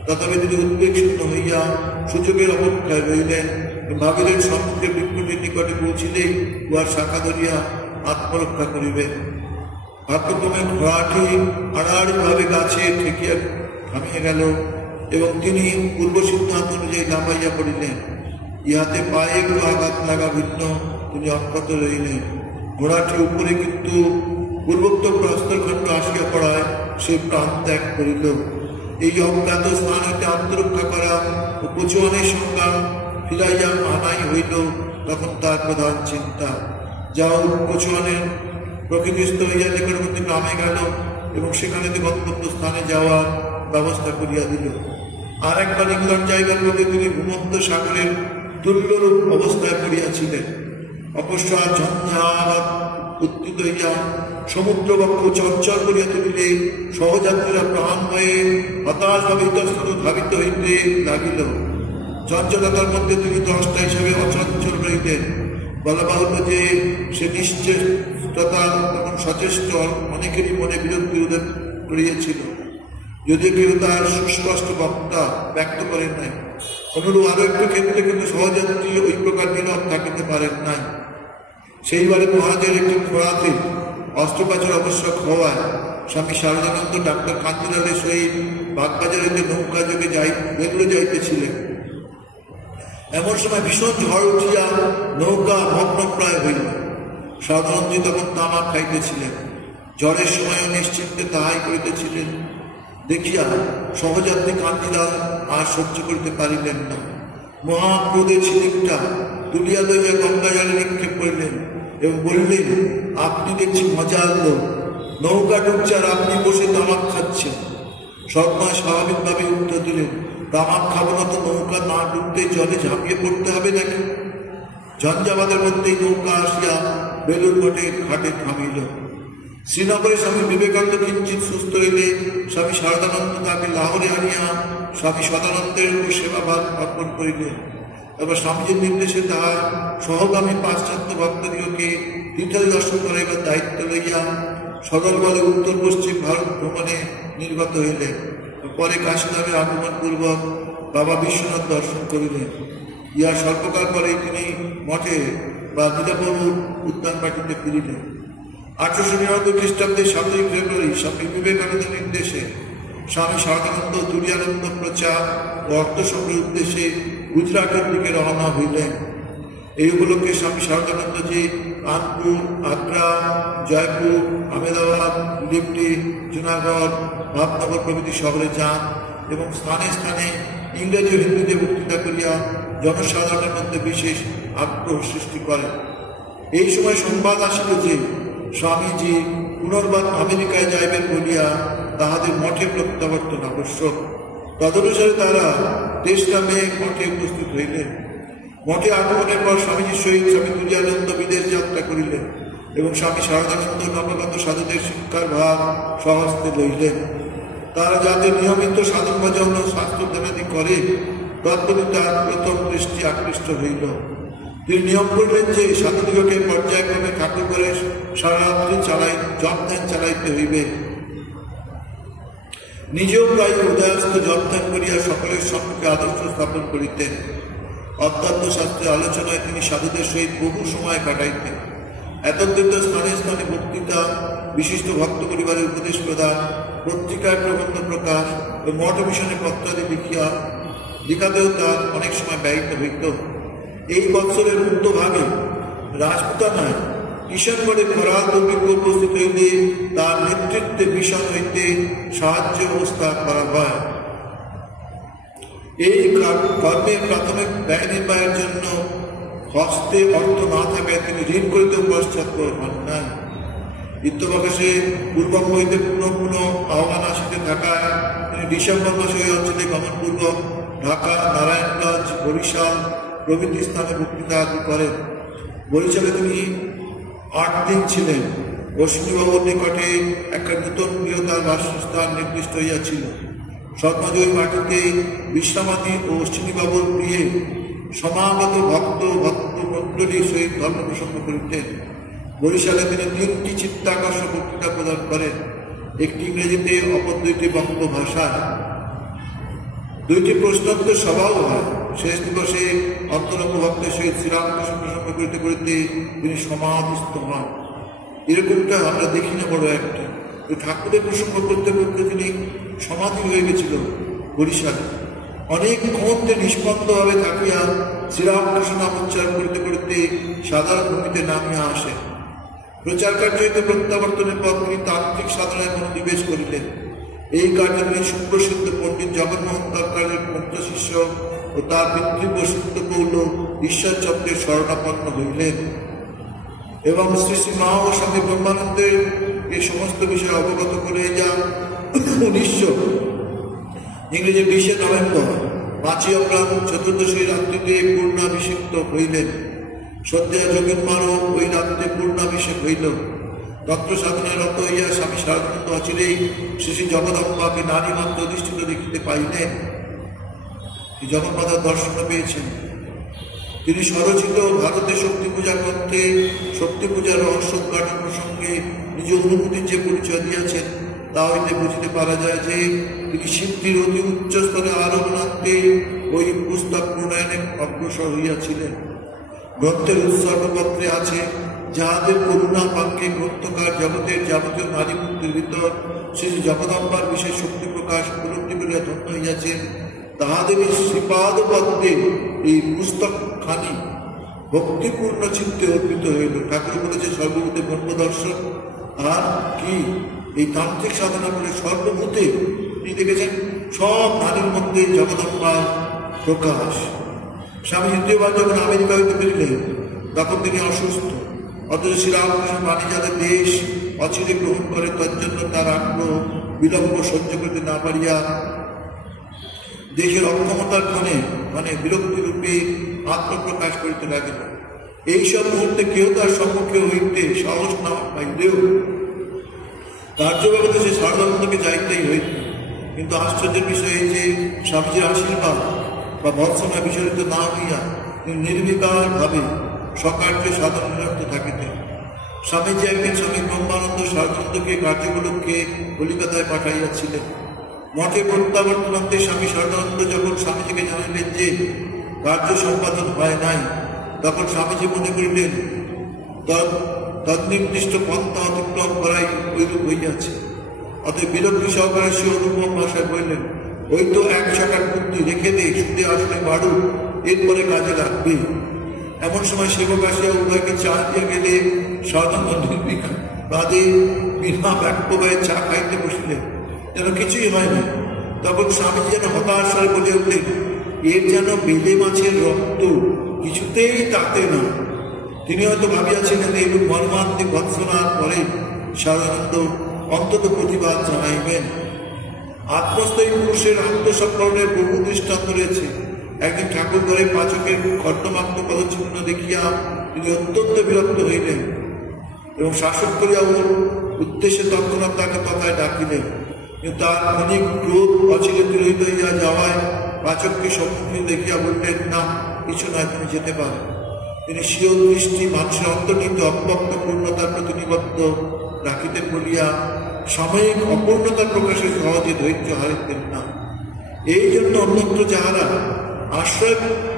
তথাপি তিনি উদ্বেগ শূন্য হইয়া সুযোগের অপেক্ষায় রইলেন। ভাবিলেন সম্মুখে বৃক্ষটির নিকটে পৌঁছিলেই উহার শাখা ধরিয়া আত্মরক্ষা করিবেন। ভাগ্যক্রমে ঘোড়াটি আড়াআড়িভাবে গাছে ঠেকিয়া থামিয়া গেল এবং তিনি পূর্ব সিদ্ধান্ত অনুযায়ী লাফাইয়া পড়িলেন। ইহাতে পায়ে একটু আঘাত লাগা ভিন্ন তিনি অক্ষত রইলেন। ঘোড়াটি উপরে কিন্তু পূর্বোক্ত প্রস্তরখণ্ড আসিয়া পড়ায় সে প্রাণ ত্যাগ করিল। এই অজ্ঞাত স্থান হইতে আত্মরক্ষা করা ও কচুয়ানের সংগ্রাম ফিরাইয়া আনাই হইল তখন তার প্রধান চিন্তা। যাও, কচুয়ানের প্রকৃতিস্থ হইয়া নিকটবর্তী গ্রামে গেল এবং সেখানে গন্তব্য স্থানে যাওয়ার ব্যবস্থা করিয়া দিল। আর একবার ইংল্যান্ড যাইবার পথে তিনি ভূমধ্য সাগরের তুল্যরূপ অবস্থায় পড়িয়াছিলেন। অপস্মাৎ ঝঞ্ঝাবাত উত্থিত হইয়া সমুদ্র বক্ষ চঞ্চল করিয়া তুলিলে সহযাত্রীরা প্রাণ হয়ে হতাশভাবে ইতস্তত ধাবিত হইতে লাগিল। চঞ্চলতার মধ্যে তিনি দ্রষ্টা হিসাবে অচঞ্চল রইতেন। বলা বাহুল্য যে সে নিশ্চেষ্টতা এবং সচেষ্ট অনেকেরই মনে বিরক্তি উদয় করিয়াছিল, যদিও কেউ তার সুস্পষ্ট বক্তা ব্যক্ত করেন নাই। অনুরূপ আরো একটু ক্ষেত্রে কিন্তু সহযাত্রী ওই প্রকার নীরব থাকিতে পারেন নাই। সেইবারে মহারাজের একটি ঘোড়াতে অস্ত্রোপচার আবশ্যক হওয়ায় স্বামী শারদানন্দ ডাক্তার কাঞ্জিলালের সহিত বাগবাজার হইতে নৌকা যোগে বেঙ্গলো যাইতেছিলেন। এমন সময় ভীষণ ঝড় উঠিয়া নৌকা মগ্নপ্রায় হইল। সাধারণজি তখন তামাক খাইতেছিলেন, ঝড়ের সময়ও নিশ্চিন্তে তাহাই করিতেছিলেন। দেখিয়া সহযাত্রী কান্তিলাল আর সহ্য করিতে পারিলেন না, মহাক্রোধে ছিলিকটা তুলিয়া লইয়া গঙ্গা জলে নিক্ষেপ করিলেন এবং বললেন, আপনি দেখছি মজার লোক, নৌকা ডুবছে আর আপনি বসে তামাক খাচ্ছেন। সৎমা স্বাভাবিকভাবে উত্তর দিলেন, তামাক খাবো না তো নৌকা না ডুবতে জলে ঝাঁপিয়ে পড়তে হবে নাকি? ঝঞ্ঝাবাদের মধ্যেই নৌকা আসিয়া বেলুর মঠের ঘাটে থামিল। শ্রীনগরে স্বামী বিবেকানন্দ কিঞ্চিত সুস্থ হইলে স্বামী শারদানন্দ তাকে লাহোরে আনিয়া স্বামী সদানন্দের সেবাভার অর্পণ করিলেন। এবার স্বামীজির নির্দেশে তাহার সহগামী পাশ্চাত্য ভক্তদিগকে তীর্থ দর্শন করাইবার দায়িত্ব লইয়া সদল বলে উত্তর পশ্চিম ভারত ভ্রমণে নির্গত হইলেন। পরে কাশীধামে আগমন পূর্বক বাবা বিশ্বনাথ দর্শন করিলেন। ইহা স্বল্পকাল পরে তিনি মঠে বা লীলাপ্রভুর উদ্যানবাটিতে ফিরিলেন। 1899 খ্রিস্টাব্দে 7 ফেব্রুয়ারি স্বামী বিবেকানন্দের নির্দেশে স্বামী শারদানন্দ তুরীয়ানন্দ প্রচার ও অর্থ সংগ্রহের উদ্দেশ্যে গুজরাটের দিকে রওনা হইলেন। এই উপলক্ষে স্বামী শারদানন্দজি কানপুর, আগ্রা, জয়পুর, আহমেদাবাদ, দিল্লি, জুনাগড়, ভাবনগর প্রভৃতি শহরে যান এবং স্থানে স্থানে ইংরেজি ও হিন্দিতে বক্তৃতা করিয়া জনসাধারণের মধ্যে বিশেষ আগ্রহ সৃষ্টি করেন। এই সময় সংবাদ আসিল যে স্বামীজি পুনর্বার আমেরিকায় যাইবেন বলিয়া তাহাদের মঠে প্রত্যাবর্তন আবশ্যক। তদনুসারে তারা 23 মে মঠে উপস্থিত হইলেন। মঠে আগমনের পর স্বামীজির সহিত স্বামী তুরীয়ানন্দ বিদেশ যাত্রা করিলেন এবং স্বামী শারদানন্দ নবগত সাধুদের শিক্ষার ভার স্বহস্তে লইলেন। তারা যাতে নিয়মিত সাধন ভজন ও স্বাস্থ্যদানাদি করে তৎপ্রতি তার প্রথম দৃষ্টি আকৃষ্ট হইল। তিনি নিয়ম করলেন যে সাধুদিগকে পর্যায়ক্রমে ঠাকুর করে সারারাত্রি জপ ধ্যান চালাইতে হইবে। নিজেও প্রায় উদয়াস্ত জপ ধ্যান করিয়া সকলের সম্মুখে আদর্শ স্থাপন করিতেন। অধ্যাত্ম শাস্ত্রের আলোচনায় তিনি সাধুদের সহিত বহু সময় কাটাইতেন। এতদ্রিত স্থানে স্থানে বক্তৃতা, বিশিষ্ট ভক্ত পরিবারের উপদেশ প্রদান, পত্রিকায় প্রবন্ধ প্রকাশ ও মঠ মিশনে পত্রাদি লিখাতেও তার অনেক সময় ব্যয়িত হইত। এই বৎসরের মধ্যভাগে রাজপুতানায় কিষানগড়ে খরা দুর্ভিক্ষ উপস্থিত হইলে তার নেতৃত্বে মিশন হইতে সাহায্য ব্যবস্থা করা হয়। এই কর্মের প্রাথমিক ব্যয় নির্বাহের জন্য হস্তে অর্থ না থাকায় তিনি ঋণ করিতেও পশ্চাৎপর হন নাই। ইত্যবকাশে পূর্বঙ্গ হইতে পুনঃ পুনঃ আহ্বান আসিতে থাকায় তিনি ডিসেম্বর মাসে ওই অঞ্চলে গমনপূর্বক ঢাকা, নারায়ণগঞ্জ, বরিশাল প্রভৃতি স্থানে বক্তৃতা আদি করেন। বরিশালে তিনি 8 দিন ছিলেন। অশ্বিনীবাবুর নিকটে একটা নূতন গৃহতার বাসস্থান নির্দিষ্ট হইয়াছিল। সৎমাজি ওই মাটিতে বিশ্রামাদি ও অশ্বিনীবাবুর গৃহে সমাগত ভক্ত মণ্ডলীর সহিত ধর্ম প্রসঙ্গ করিতেন। বরিশালে তিনি 3টি চিত্তাকর্ষক বক্তৃতা প্রদান করেন, একটি ইংরেজিতে, অপর 2টি বঙ্গ ভাষায়। 2টি প্রশ্নোত্তর সভাও হয়। শেষ দিবসে অন্তরঙ্গ ভক্তের সহিত শ্রীরামকৃষ্ণ প্রসঙ্গ করিতে করিতে তিনি সমাধিস্থ হন। এরকমটা আমরা দেখি না বড় একটা। ঠাকুরের প্রসঙ্গ করতে করতে তিনি সমাধি হয়ে গেছিল বরিশালে। অনেকক্ষণ নিষ্পন্দভাবে থাকিয়া শ্রীরামকৃষ্ণ নাম উচ্চারণ করিতে করিতে সাধারণ ভূমিতে নামিয়া আসে। প্রচার কার্য হইতে প্রত্যাবর্তনের পর তিনি তান্ত্রিক সাধনায় মনোনিবেশ করিলেন। এই কার্যে তিনি সুপ্রসিদ্ধ পণ্ডিত জগন্মোহন সরকারের পুত্র শিষ্য ও তার পিতৃব্য সিদ্ধপৌল ঈশ্বরচন্দ্রের শরণাপন্ন হইলেন এবং শ্রী শ্রী মা ও স্বামী ব্রহ্মানন্দের এই সমস্ত বিষয়ে অবগত করে যা 1900 ইংরেজি 20 নভেম্বর 5 অগ্রহায়ণ চতুর্দশী রাত্রিতে পূর্ণাভিষিক্ত হইলেন। সন্ধ্যা যোগীন্মারও ওই রাত্রে পূর্ণাভিষেক হইল। তত্ত্ব সাধনায় রত হইয়া স্বামী শারদানন্দ অচিরেই শ্রী শ্রী জগদম্বাকে নারী মাত্র অধিষ্ঠিত দেখিতে পাইলেন। জগন্মাতার দর্শন পেয়েছেন। তিনি স্বরচিত ভারতে শক্তি পূজা গ্রন্থে শক্তি পূজার রহস্য উদ্ঘাটন প্রসঙ্গে নিজ অনুভূতির যে পরিচয় দিয়েছেন তা হইতে বুঝতে পারা যায় যে তিনি সিদ্ধির অতি উচ্চ স্তরে আরোহণান্তে ওই পুস্তক প্রণয়নে অগ্রসর হইয়াছিলেন। গ্রন্থের উৎসর্গপত্রে আছে, যাহাদের করুণা বাক্যে গ্রন্থকার জগতের যাবতীয় নারী মুক্তির ভিতর শ্রী জগদম্বার বিশেষ শক্তি প্রকাশ উপলব্ধি করিয়া ধন্য হইয়াছেন, তাহাদের শ্রীপাদ পদ্মে এই পুস্তকখানি ভক্তিপূর্ণ চিত্তে অর্পিত হইল। ঠাকুর বলেছে সর্বভূতে ব্রহ্মদর্শন, আর কি এই তান্ত্রিক সাধনা করে সর্বভূতে তিনি দেখেছেন সব নারীর মধ্যে জগদম্বার প্রকাশ। স্বামী দ্বিতীয়বার যখন আমেরিকা হইতে ফিরলেন তখন তিনি অসুস্থ, অথচ শ্রীরামকৃষ্ণ বাণী যাদের দেশ অচিরে গ্রহণ করে তজ্জন্য তার আগ্রহ বিলম্ব সহ্য করতে না পারিয়া দেশের অক্ষমতার মানে বিরক্তি রূপে আত্মপ্রকাশ করিতে লাগিল। এইসব মুহূর্তে কেউ তার সম্মুখে হইতে সাহস না পাইলেও কার্যব্যবস্থা সে সারদানন্দকে যাইতেই হইত। কিন্তু আশ্চর্যের বিষয় এই যে স্বামীজির আশীর্বাদ বা ভৎসনা বিচলিত না হইয়া তিনি নির্বিকার ভাবে সকার্যে সাধন নিরত থাকিতেন। স্বামীজি একদিন স্বামী ব্রহ্মানন্দ সারদানন্দকে কার্যগুলোকে কলিকাতায় পাঠাইয়াছিলেন। মঠে প্রত্যাবর্তনান্তে স্বামী সারদানন্দ যখন স্বামীজিকে জানাইলেন যে কার্য সম্পাদন হয় নাই, তখন স্বামীজি মনে করিলেন তন্নির্দিষ্ট পন্থা অতিক্রম করাই ঐরূপ হইয়াছে। অতএব বিরক্তি সহকারে সে অনুপম ভাষায় বললেন, ওই তো এক শাখার বুদ্ধি রেখে দে, সুদে আসলে বাড়ু, এরপরে কাজে লাগবে। এমন সময় সেবক আসিয়া উভয়কে চা দিয়ে গেলে সাধারণ বাদে বিনা ব্যক্তভাবে চা খাইতে বসিলেন, যেন কিছুই হয় না। তখন স্বামীজি যেন হতাশায় বলে উঠলেন, এর যেন বেলে মাছের রক্ত, কিছুতেই তাতে না। তিনি হয়তো ভাবিয়াছিলেন এইরূপ মর্মান্তিক ভৎসনার পরে সাধারণত অন্তত প্রতিবাদ জানাইবেন। আত্মস্থায়ী পুরুষের আত্মসংকরণের বহু দৃষ্টান্ত রয়েছে। একদিন ঠাকুর ঘরে পাচকের খর্দমাক্ত পদচিহ্ন দেখিয়া তিনি অত্যন্ত বিরক্ত হইলেন এবং শাসন করিয়া উদ্দেশ্যে তৎক্ষণাৎ তাকে তথায় ডাকিলেন। কিন্তু তার ক্ষণিক ক্রোধ অচিরে তিরোহিত হইয়া যাওয়ায় পাচককে সম্মুখীন দেখিয়া বললেন, না কিছু নয়, তুমি যেতে পারো। তিনি স্বীয় দৃষ্টি মানুষের অন্তর্নিহিত অব্যক্ত পূর্ণতার প্রতি নিবদ্ধ রাখিতে বলিয়া সাময়িক অপূর্ণতার প্রকাশে সহজে ধৈর্য হারাইতেন না। এই জন্য অন্যত্র যাহারা আশ্রয়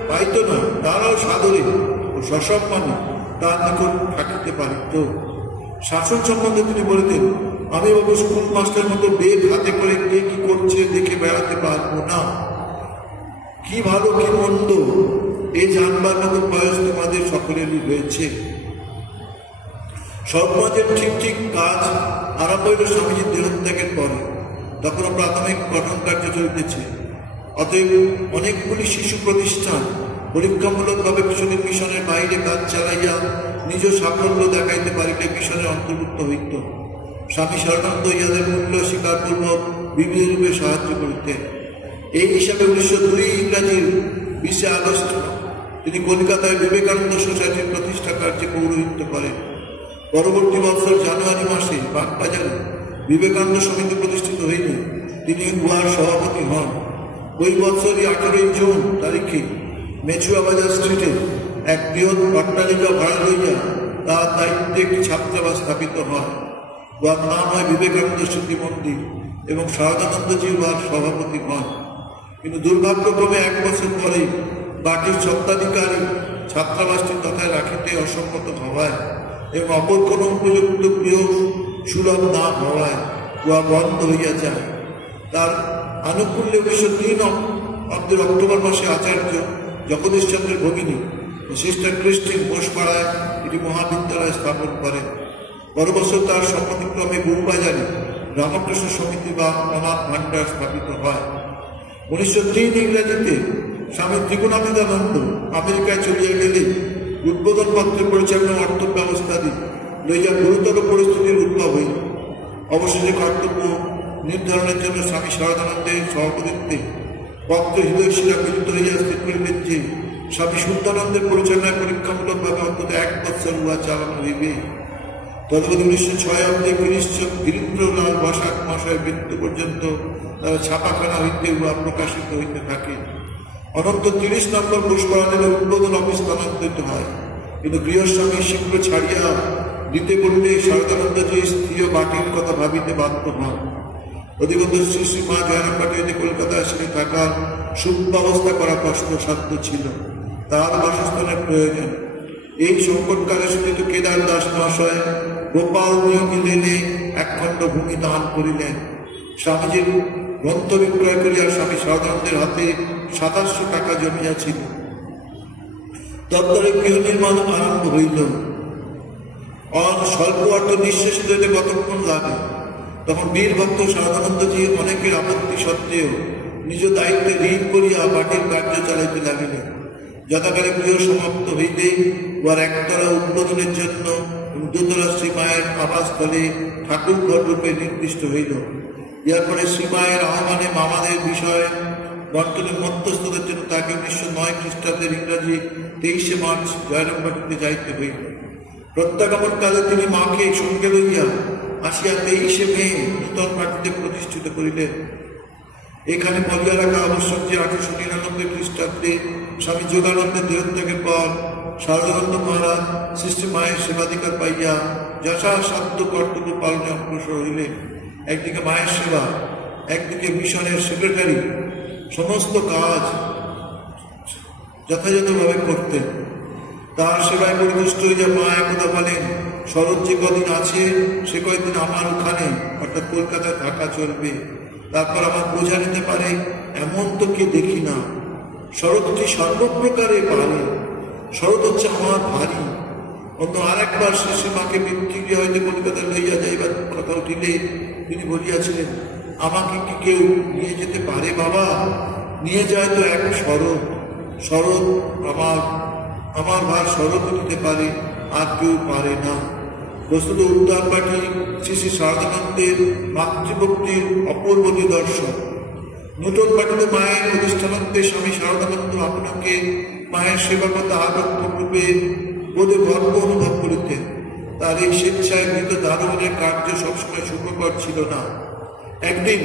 পাইত না, তারাও সাদরে ও সসম্মানে তার নিকট থাকিতে পারিত। শাসন সম্বন্ধে তিনি বলিতেন, আমি বাবু স্কুল মাস্টার মতো বেদ হাতে করে কে কি করছে দেখে বেড়াতে পারবো না। কি ভালো কি মন্দ এই জানবার মতো বয়স তোমাদের সকলেরই হয়েছে। সমাজের ঠিক ঠিক কাজ আরম্ভ হইল স্বামীজির দেহত্যাগের পরে। তখনও প্রাথমিক গঠন কার্য চলিতেছে। অতএব অনেকগুলি শিশু প্রতিষ্ঠান পরীক্ষামূলকভাবে কিশোরী মিশনের বাইরে কাজ চালাইয়া নিজ সাফল্য দেখাইতে পারিলে মিশনে অন্তর্ভুক্ত হইত। স্বামী সারদানন্দ ইহাদের মূল্য স্বীকারপূর্বক বিবিধ রূপে সাহায্য করিতেন। এই হিসাবে 1902 ইংরাজির 20 আগস্ট তিনি কলকাতায় বিবেকানন্দ সোসাইটির প্রতিষ্ঠা কার্যে পৌরোহিত্য করেন। পরবর্তী বছর জানুয়ারি মাসে বাগবাজারে বিবেকানন্দ সমিতি প্রতিষ্ঠিত হইলে তিনি উহার সভাপতি হন। ওই বছরই 18 জুন তারিখে মেচুয়া বাজার স্ট্রিটে এক বৃহৎ অট্টালিকা ভাড়া লইয়া তার দায়িত্বে একটি ছাত্রাবাস স্থাপিত হয়। উহার নাম হয় বিবেকানন্দ স্মৃতি মন্দির এবং সারদানন্দজি উহার সভাপতি হন। কিন্তু দুর্ভাগ্যক্রমে 1 বছর পরে বাটির সত্ত্বাধিকারী ছাত্রাবাসটি তথায় রাখিতে অসম্মত হওয়ায় এবং অপর কোনো উপযুক্ত গৃহ সুলভ না হওয়ায় উহা বন্ধ হইয়া যায়। তার আনুকূল্যে 1903 অব্দের অক্টোবর মাসে আচার্য জগদীশচন্দ্রের ভগিনী ও সিস্টার ক্রিস্টিন বোসপাড়ায় এটি মহাবিদ্যালয় স্থাপন করেন। পর বছর তার সম্মতিক্রমে গুরুবাজারে রামকৃষ্ণ সমিতি বা অনাথ ভাণ্ডার স্থাপিত হয়। 1903 ইংরেজিতে স্বামী ত্রিগুণাতীতানন্দ আমেরিকায় চলিয়া গেলে উদ্বোধন পত্রের পরিচালনা অর্থ ব্যবস্থাদি লইয়া গুরুতর পরিস্থিতির উদ্ভব হইল। অবশেষে কর্তব্য নির্ধারণের জন্য স্বামী সারদানন্দের সভাপতিত্বে পত্র হৃদয়শিলা গৃহীত হইয়া স্থির করিলেন যে স্বামী শুদ্ধানন্দের পরিচালনায় পরীক্ষামূলকভাবে অন্তত 1 বৎসর উহা চালানো হইবে। তদবধি 1906 অব্দে গিরিন্দ্রলাল বসাক মহাশয়ের মৃত্যু পর্যন্ত তারা ছাপাখানা হইতে উহা প্রকাশিত হইতে থাকে। অনন্ত 30 নম্বর পুষ্করণের উদ্বোধন অফিস স্থানান্তরিত হয়, কিন্তু গৃহস্বামী শীঘ্র ছাড়িয়া দিতে বলিলে সারদানন্দজি স্ত্রীয় বাটির কথা ভাবিতে বাধ্য হন। অধিকত শ্রী শ্রী মা জয়রামবাটি হইতে কলকাতায় আসলে থাকার সুব্যবস্থা করা কষ্টসাধ্য ছিল, তার বাসস্থানের প্রয়োজন। এই সংকটকালে শ্রীযুক্ত কেদার দাস মহাশয় গোপাল নিয়োগী লেনে 1 খণ্ড ভূমি দান করিলেন। স্বামীজির গ্রন্থ বিক্রয় করিয়া স্বামী সারদানন্দের হাতে 2700 টাকা জমিয়াছিল। তদ্দরে গৃহ নির্মাণ আরম্ভ হইল। স্বল্প অর্থ নিঃশেষিত হইতে কতক্ষণ লাগে। তখন বীর ভক্ত সারদানন্দজি অনেকের আপত্তি সত্ত্বেও নিজ দায়িত্বে ঋণ করিয়া বাটির কার্য চালাইতে লাগিলেন। যথাকালে গৃহ সমাপ্ত হইলেই উহার একতলা উদ্বোধনের জন্য দোতলা শ্রীমায়ের আবাসস্থলে ঠাকুর ঘর রূপে নির্দিষ্ট হইল। ইয়ার পরে শ্রীমায়ের আহ্বানে মামাদের বিষয় বন্টনের মধ্যস্থতার জন্য তাকে 1909 খ্রিস্টাব্দের ইংরাজি 23শে মার্চ জয়রামবাটিতে যাইতে হইল। প্রত্যাগমন কালে তিনি মাকে সঙ্গে লইয়া আসিয়া 23শে মে নূতন বাটিতে প্রতিষ্ঠিত করিলেন। এখানে বলিয়া রাখা আবশ্যক যে 1899 খ্রিস্টাব্দে স্বামী যোগানন্দের দেহত্যাগের পর সারদানন্দ মহারাজ সৃষ্টি মায়ের সেবাধিকার পাইয়া যথাসাধ্য কর্তব্য পালনে অগ্রসর হইলেন। একদিকে মায়ের সেবা, একদিকে মিশনের সেক্রেটারি, সমস্ত কাজ যথাযথভাবে করতেন। তার সেবায় পরিতুষ্ট হইয়া মা একদা বলেন, শরৎ যে কদিন আছে সে কয়েকদিন আমার ওখানে অর্থাৎ কলকাতায় থাকা চলবে, তারপর আমার বোঝা নিতে পারে এমন তো কে দেখি না। শরৎটি সর্বপ্রকারে পারে, শরৎ হচ্ছে আমার ভারী। অন্য আর একবার শিশু মাকে মৃত্যুক্রিয়া হইতে কলকাতা লইয়া যাইবার কথা উঠিলে তিনি বলিয়াছিলেন, আমাকে কি কেউ নিয়ে যেতে পারে বাবা? নিয়ে যায় তো এক শরৎ। শরৎ আমার ভার শরৎ দিতে পারে, আর কেউ পারে না। বস্তুত উদ্ধার পাঠি শ্রী শ্রী সারদানন্দের মাতৃভক্তির অপূর্ব নিদর্শন। নূতন পাঠিত মায়ের প্রতিষ্ঠানত্বে স্বামী সারদানন্দ আপনাকে মায়ের সেবা কথা আগন্তুক রূপে বোধে গর্ব অনুভব করিতেন। তার এই স্বেচ্ছায় মৃত দারোয়ানের কার্য সবসময় সুখকর ছিল না। একদিন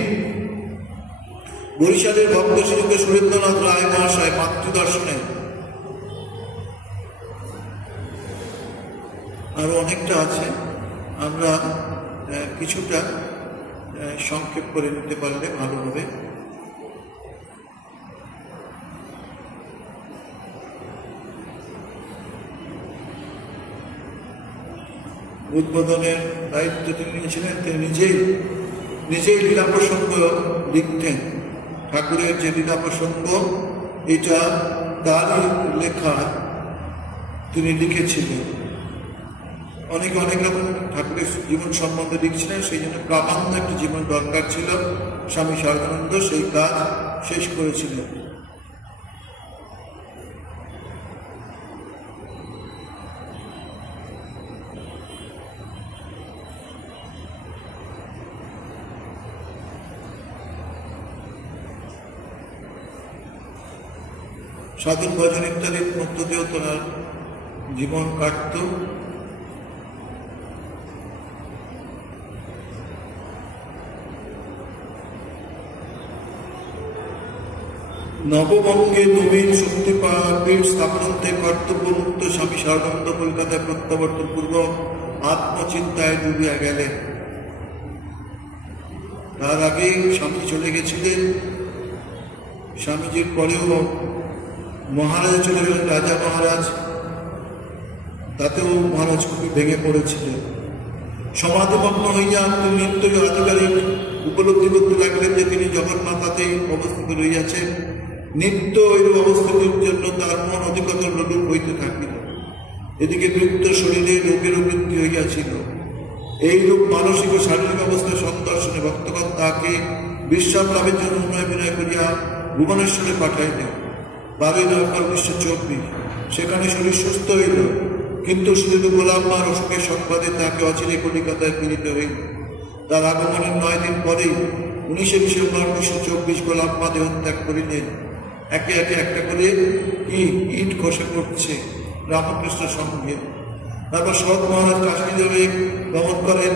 বরিশালের ভক্ত শ্রীযুক্ত সুরেন্দ্রনাথ রায় মহাশয় মাতৃদর্শনে, আরো অনেকটা আছে, আমরা কিছুটা সংক্ষেপ করে নিতে পারলে ভালো হবে। উদ্বোধনের দায়িত্ব তিনি নিয়েছিলেন। তিনি নিজেই লীলা প্রসঙ্গ লিখতেন। ঠাকুরের যে লীলা প্রসঙ্গ, এটা তারই লেখা, তিনি লিখেছিলেন। অনেকে অনেক রকম ঠাকুরের জীবন সম্বন্ধে লিখছিলেন, সেই জন্য প্রামাণ্য একটি জীবন দরকার ছিল। স্বামী সারদানন্দ সেই কাজ শেষ করেছিলেন। সাধন ভজন ইত্যাদির মধ্য দিয়েও তার জীবন কাটত। নববঙ্গে নবীন শক্তিপীঠ স্থাপনান্তে কর্তব্যমুক্ত স্বামী সারদানন্দ কলকাতায় প্রত্যাবর্তন পূর্বক আত্মচিন্তায় ডুবিয়া গেলেন। তার আগে স্বামী চলে গেছিলেন। স্বামীজির পরেও মহারাজ চলে গেলেন, রাজা মহারাজ। তাতেও মহারাজ খুবই ভেঙে পড়েছিলেন। সমাধিমগ্ন হইয়া নিত্যই আধিকারিক উপলব্ধি করতে লাগলেন যে তিনি জগন্মাতাতেই অবস্থিত রইয়াছেন। নিত্য এইরূপ অবস্থিতির জন্য তার মন অধিকতর লোলুপ হইতে থাকিল। এদিকে মৃত্যু শরীরে রোগেরও বৃদ্ধি হইয়াছিল। এইরূপ মানসিক ও শারীরিক অবস্থা সন্দর্শনে ভক্তগণ তাহাকে বিশ্রাম লাভের জন্য উন্নয় বিনয় করিয়া ভুবনেশ্বরে পাঠাইলেন। 12 নভেম্বর 1924 সেখানে শরীর সুস্থ হইল, কিন্তু শুধু গোলাম্মার অসুখের সংবাদে তাকে অচিরে কলিকাতায় ফিরিতে হইল। তার আগমনের 9 দিন পরেই 19শে ডিসেম্বর 1924 গোলাম্মা দেহত্যাগ করিলেন। একে একে একটা করে ইট খসে পড়ছে রামকৃষ্ণ সঙ্গে। তারপর সৎ মহারাজ কাশ্মীরে গমন করেন।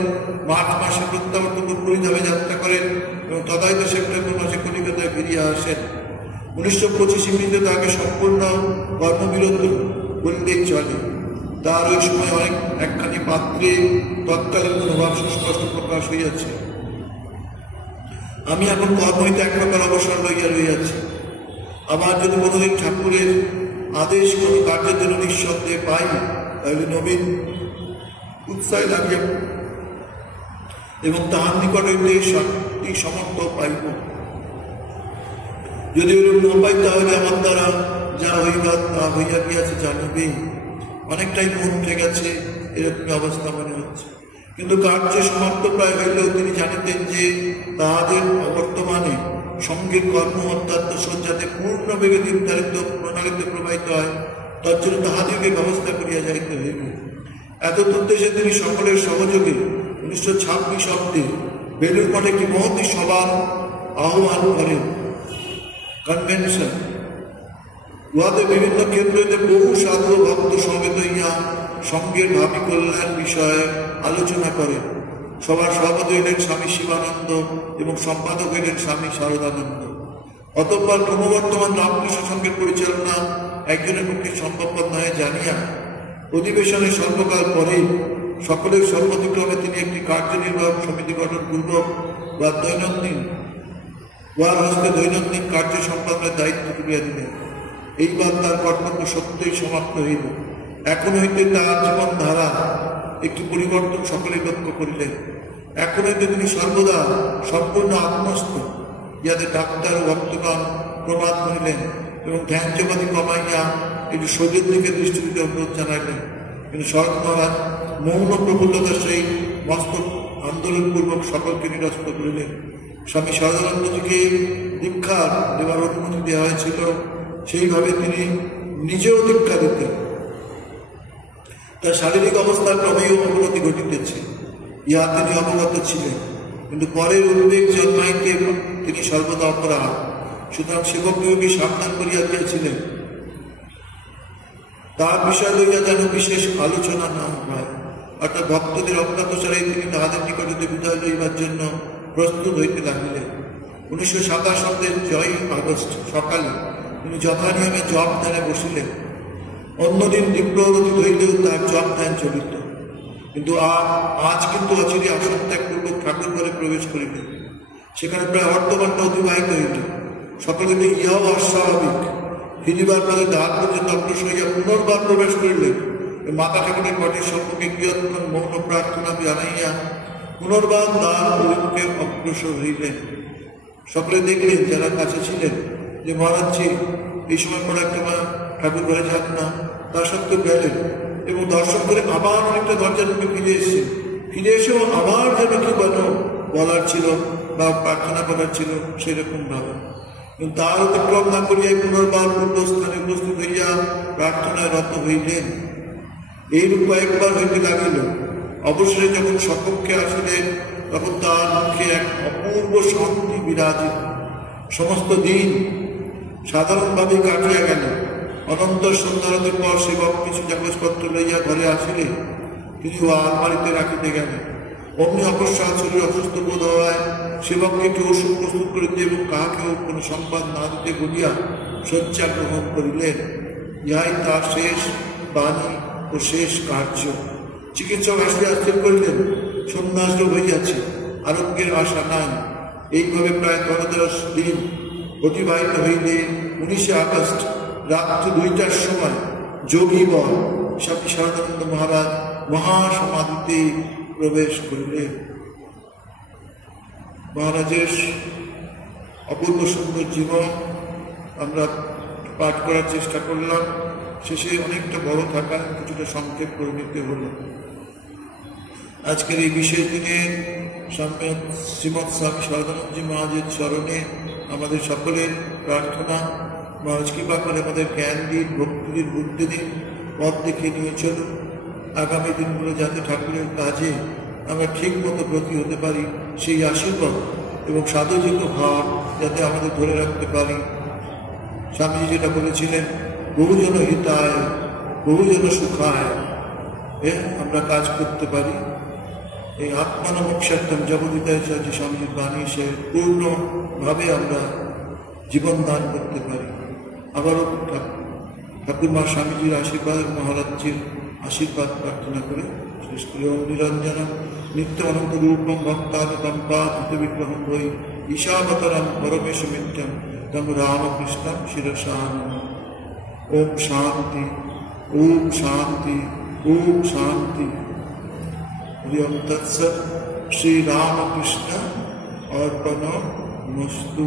মার্চ মাসে প্রত্যাবর্তন পরিধামে যাত্রা করেন এবং তদায়িত সেপ্টেম্বর মাসে কলিকাতায় ফিরিয়া আসেন। 1925 ইংরেজিতে তাকে সম্পূর্ণ কর্মবিরত বললেই চলে। তার ওই সময় অনেক একখানি পাত্রে তৎকালীন মনোভাব সুস্পষ্ট প্রকাশ হইয়াছে। আমি এখন কর্ম হইতে এক প্রকার অবসর লইয়া রইয়াছি। আমার যদি কোনোদিন ঠাকুরের আদেশ কোন কার্যের জন্য নিঃসন্দেহে পাই, তাহলে নবীন উৎসাহ লাগিয়া এবং তাহার নিকট হইতে শক্তি সমর্থ পাইব। যদি ওরূপ না পাই তাহলে আমার দ্বারা যা হইবার তা হইয়া গিয়াছে জানিবে। অনেকটাই মন উঠে গেছে, এরকম অবস্থা মনে হচ্ছে। কিন্তু কার্য সমাপ্ত প্রায় হইলেও তিনি জানিতেন যে তাহাদের অবর্তমানে সঙ্গের কর্ম অধ্যাত্ম সজ্জাতে পূর্ণবেগে নির্ধারিত প্রণালীতে প্রবাহিত হয়, তার জন্য তাহাদিগকে ব্যবস্থা করিয়া যাইতে হইবে। এত উদ্দেশ্যে তিনি সকলের সহযোগে 1926 অব্দে বেলুর মঠে একটি মহতী সভার আহ্বান করেন, কনভেনশন। উহাতে বিভিন্ন কেন্দ্র হইতে বহু সাধু ভক্ত সমবেত হইয়া সঙ্গের ভাবী কল্যাণ বিষয়ে আলোচনা করেন। সভার সভাপতি হইলেন স্বামী শিবানন্দ এবং সম্পাদক হইলেন স্বামী শারদানন্দ। অতঃপর ক্রমবর্ধমান রামকৃষ্ণ সংঘের পরিচালনা একজনের পক্ষে সম্ভবপর নয় জানিয়া অধিবেশনের স্বল্পকাল পরেই সকলের সম্মতিক্রমে তিনি একটি কার্যনির্বাহক সমিতি গঠন পূর্বক বা হস্তে দৈনন্দিন কার্য সম্পাদনের দায়িত্ব তুলিয়া দিলেন। এইবার তার কর্তব্য সত্যই সমাপ্ত হইল। এখন হইতে তার জীবন ধারা একটি পরিবর্তন সকলেই লক্ষ্য করিলেন। এখন হইতে তিনি সর্বদা সম্পূর্ণ আত্মস্থ, যাতে ডাক্তার ও ভক্তগণ প্রমাদ করিলেন এবং ধ্যান জগতি কমাইয়া একটু শরীরের দিকে দৃষ্টি দিতে অনুরোধ জানাইলেন। কিন্তু শরৎ মহারাজ মৌন প্রফুল্লতার সেই মস্তক আন্দোলনপূর্বক সকলকে নিরস্ত করিলেন। স্বামী শারদানন্দজিকে দীক্ষা দেওয়ার অনুমতি দেওয়া হয়েছিল, সেইভাবে তিনি নিজেও দীক্ষা দিতেন। তার শারীরিক অবস্থার ক্রমেই অবনতি ঘটিতেছে, ইহা তিনি অবগত ছিলেন। কিন্তু পরের উদ্বেগ জন্মাইতে তিনি সর্বদা অপরাধ, সুতরাং সেবককে সাবধান করিয়া দিয়েছিলেন তার বিষয় লইয়া যেন বিশেষ আলোচনা না হয়। অর্থাৎ ভক্তদের অজ্ঞাত ছাড়াই তিনি তাহাদের নিকটতে বিদায় লইবার জন্য প্রস্তুত হইতে লাগিলেন। 1927 অব্দের 6 আগস্ট সকালে তিনি যথানিয়মে জপ ধ্যানে বসিলেন। অন্যদিন দিব্যরতি হইলেও তার জপ ধ্যান চলিত, কিন্তু আজ কিন্তু অচিরে আসন ত্যাগপূর্বক ঠাকুর ঘরে প্রবেশ করিলেন। সেখানে প্রায় অর্ধঘণ্টা অতিবাহিত হইল। সকলে ইহাও অস্বাভাবিক। ফিরিবার পরে দ্বার পর্যন্ত অগ্রসর হইয়া পুনর্বার প্রবেশ করিলেন। মাতা ঠাকুরের ঘটের সম্মুখে কিয়ৎক্ষণ মৌন প্রার্থনা জানাইয়া পুনর্বার দ্বার অভিমুখে অগ্রসর হইলেন। সকলে দেখলেন যারা কাছে ছিলেন যে মহারাজজি এই সময় পরে একটা ঠাকুর ঘরে যান না, তা সত্ত্বেও গেলেন এবং দর্শন করে আবার অনেকটা দরজার মুখে ফিরে এসেছেন। ফিরে এসেও আবার যেন কি বলার ছিল বা প্রার্থনা করার ছিল সেরকম ভাবে, কিন্তু তার অতিক্রম না করিয়া পুনর্বার পূর্বস্থানে উপস্থিত হইয়া প্রার্থনায় রত হইলেন। এইরূপ কয়েকবার হইতে লাগিল। অবসরে যখন সকক্ষে আসিলেন তখন তার মুখে এক অপূর্ব শান্তি বিরাজিত। সমস্ত দিন সাধারণভাবে কাটিয়া গেল। অনন্তর সন্ধ্যারতির পর সেবক কিছু কাগজপত্র লইয়া ঘরে আসিলে তিনি আলমারিতে রাখিতে গেলেন। অমনি অকস্মাৎ শরীর অসুস্থ বোধ হওয়ায় সেবককে একটি ওষুধ প্রস্তুত করিতে এবং কাহাকেও কোনো সংবাদ না দিতে বলিয়া শয্যা গ্রহণ করিলেন। ইহাই তার শেষ বাণী ও শেষ কার্য। চিকিৎসক আসিয়া স্থির করিলেন সন্ন্যাস রোগ হইয়াছে, আরোগ্যের আশা নাই। এইভাবে প্রায় 10 দিন অতিবাহিত হইলে 19 আগস্ট রাত্রি 2টার সময় যোগীবর স্বামী শারদানন্দ মহারাজ মহাসমাধিতে প্রবেশ করিলেন। মহারাজের অপূর্ব সুন্দর জীবন আমরা পাঠ করার চেষ্টা করলাম। শেষে অনেকটা বড় থাকায় কিছুটা সংক্ষেপ করে নিতে হলো। আজকের এই বিশেষ দিনে শ্রীমৎ স্বামী শারদানন্দজি মহারাজের চরণে আমাদের সকলের প্রার্থনা, মহারাজ কৃপা করে আমাদের জ্ঞান দিন, ভক্তির বুদ্ধি দিন, পথ দেখিয়ে নিয়ে চলুন। আগামী দিনগুলো যাতে ঠাকুরের কাজে আমরা ঠিক মতো ব্রতী হতে পারি সেই আশীর্বাদ এবং সাধুযুক্ত ভাব যাতে আমাদের ধরে রাখতে পারি। স্বামীজি যেটা বলেছিলেন, বহুজন হিতায় বহুজন সুখায়, আমরা কাজ করতে পারি। এই আত্মানমোক্ষার্থম জগদিতায় যে স্বামীজির বাণী, সে পূর্ণভাবে আমরা জীবন দান করতে পারি। আবারও ঠাকুরমা স্বামীজির আশীর্বাদ, মহারাজজির আশীর্বাদ প্রার্থনা করে শেষ করে ওম নিরঞ্জনম নিত্য অনন্ত রূপম ভক্তানুকম্পাদিত বিগ্রহম বৈ ঈশাবতরম পরমেশ মিত্যম তম রামকৃষ্ণম শিরসানম। ওম শান্তি, ওম শান্তি, ওম শান্তি। হরিওম তৎসৎ। শ্রী রামকৃষ্ণ অর্পণমস্তু।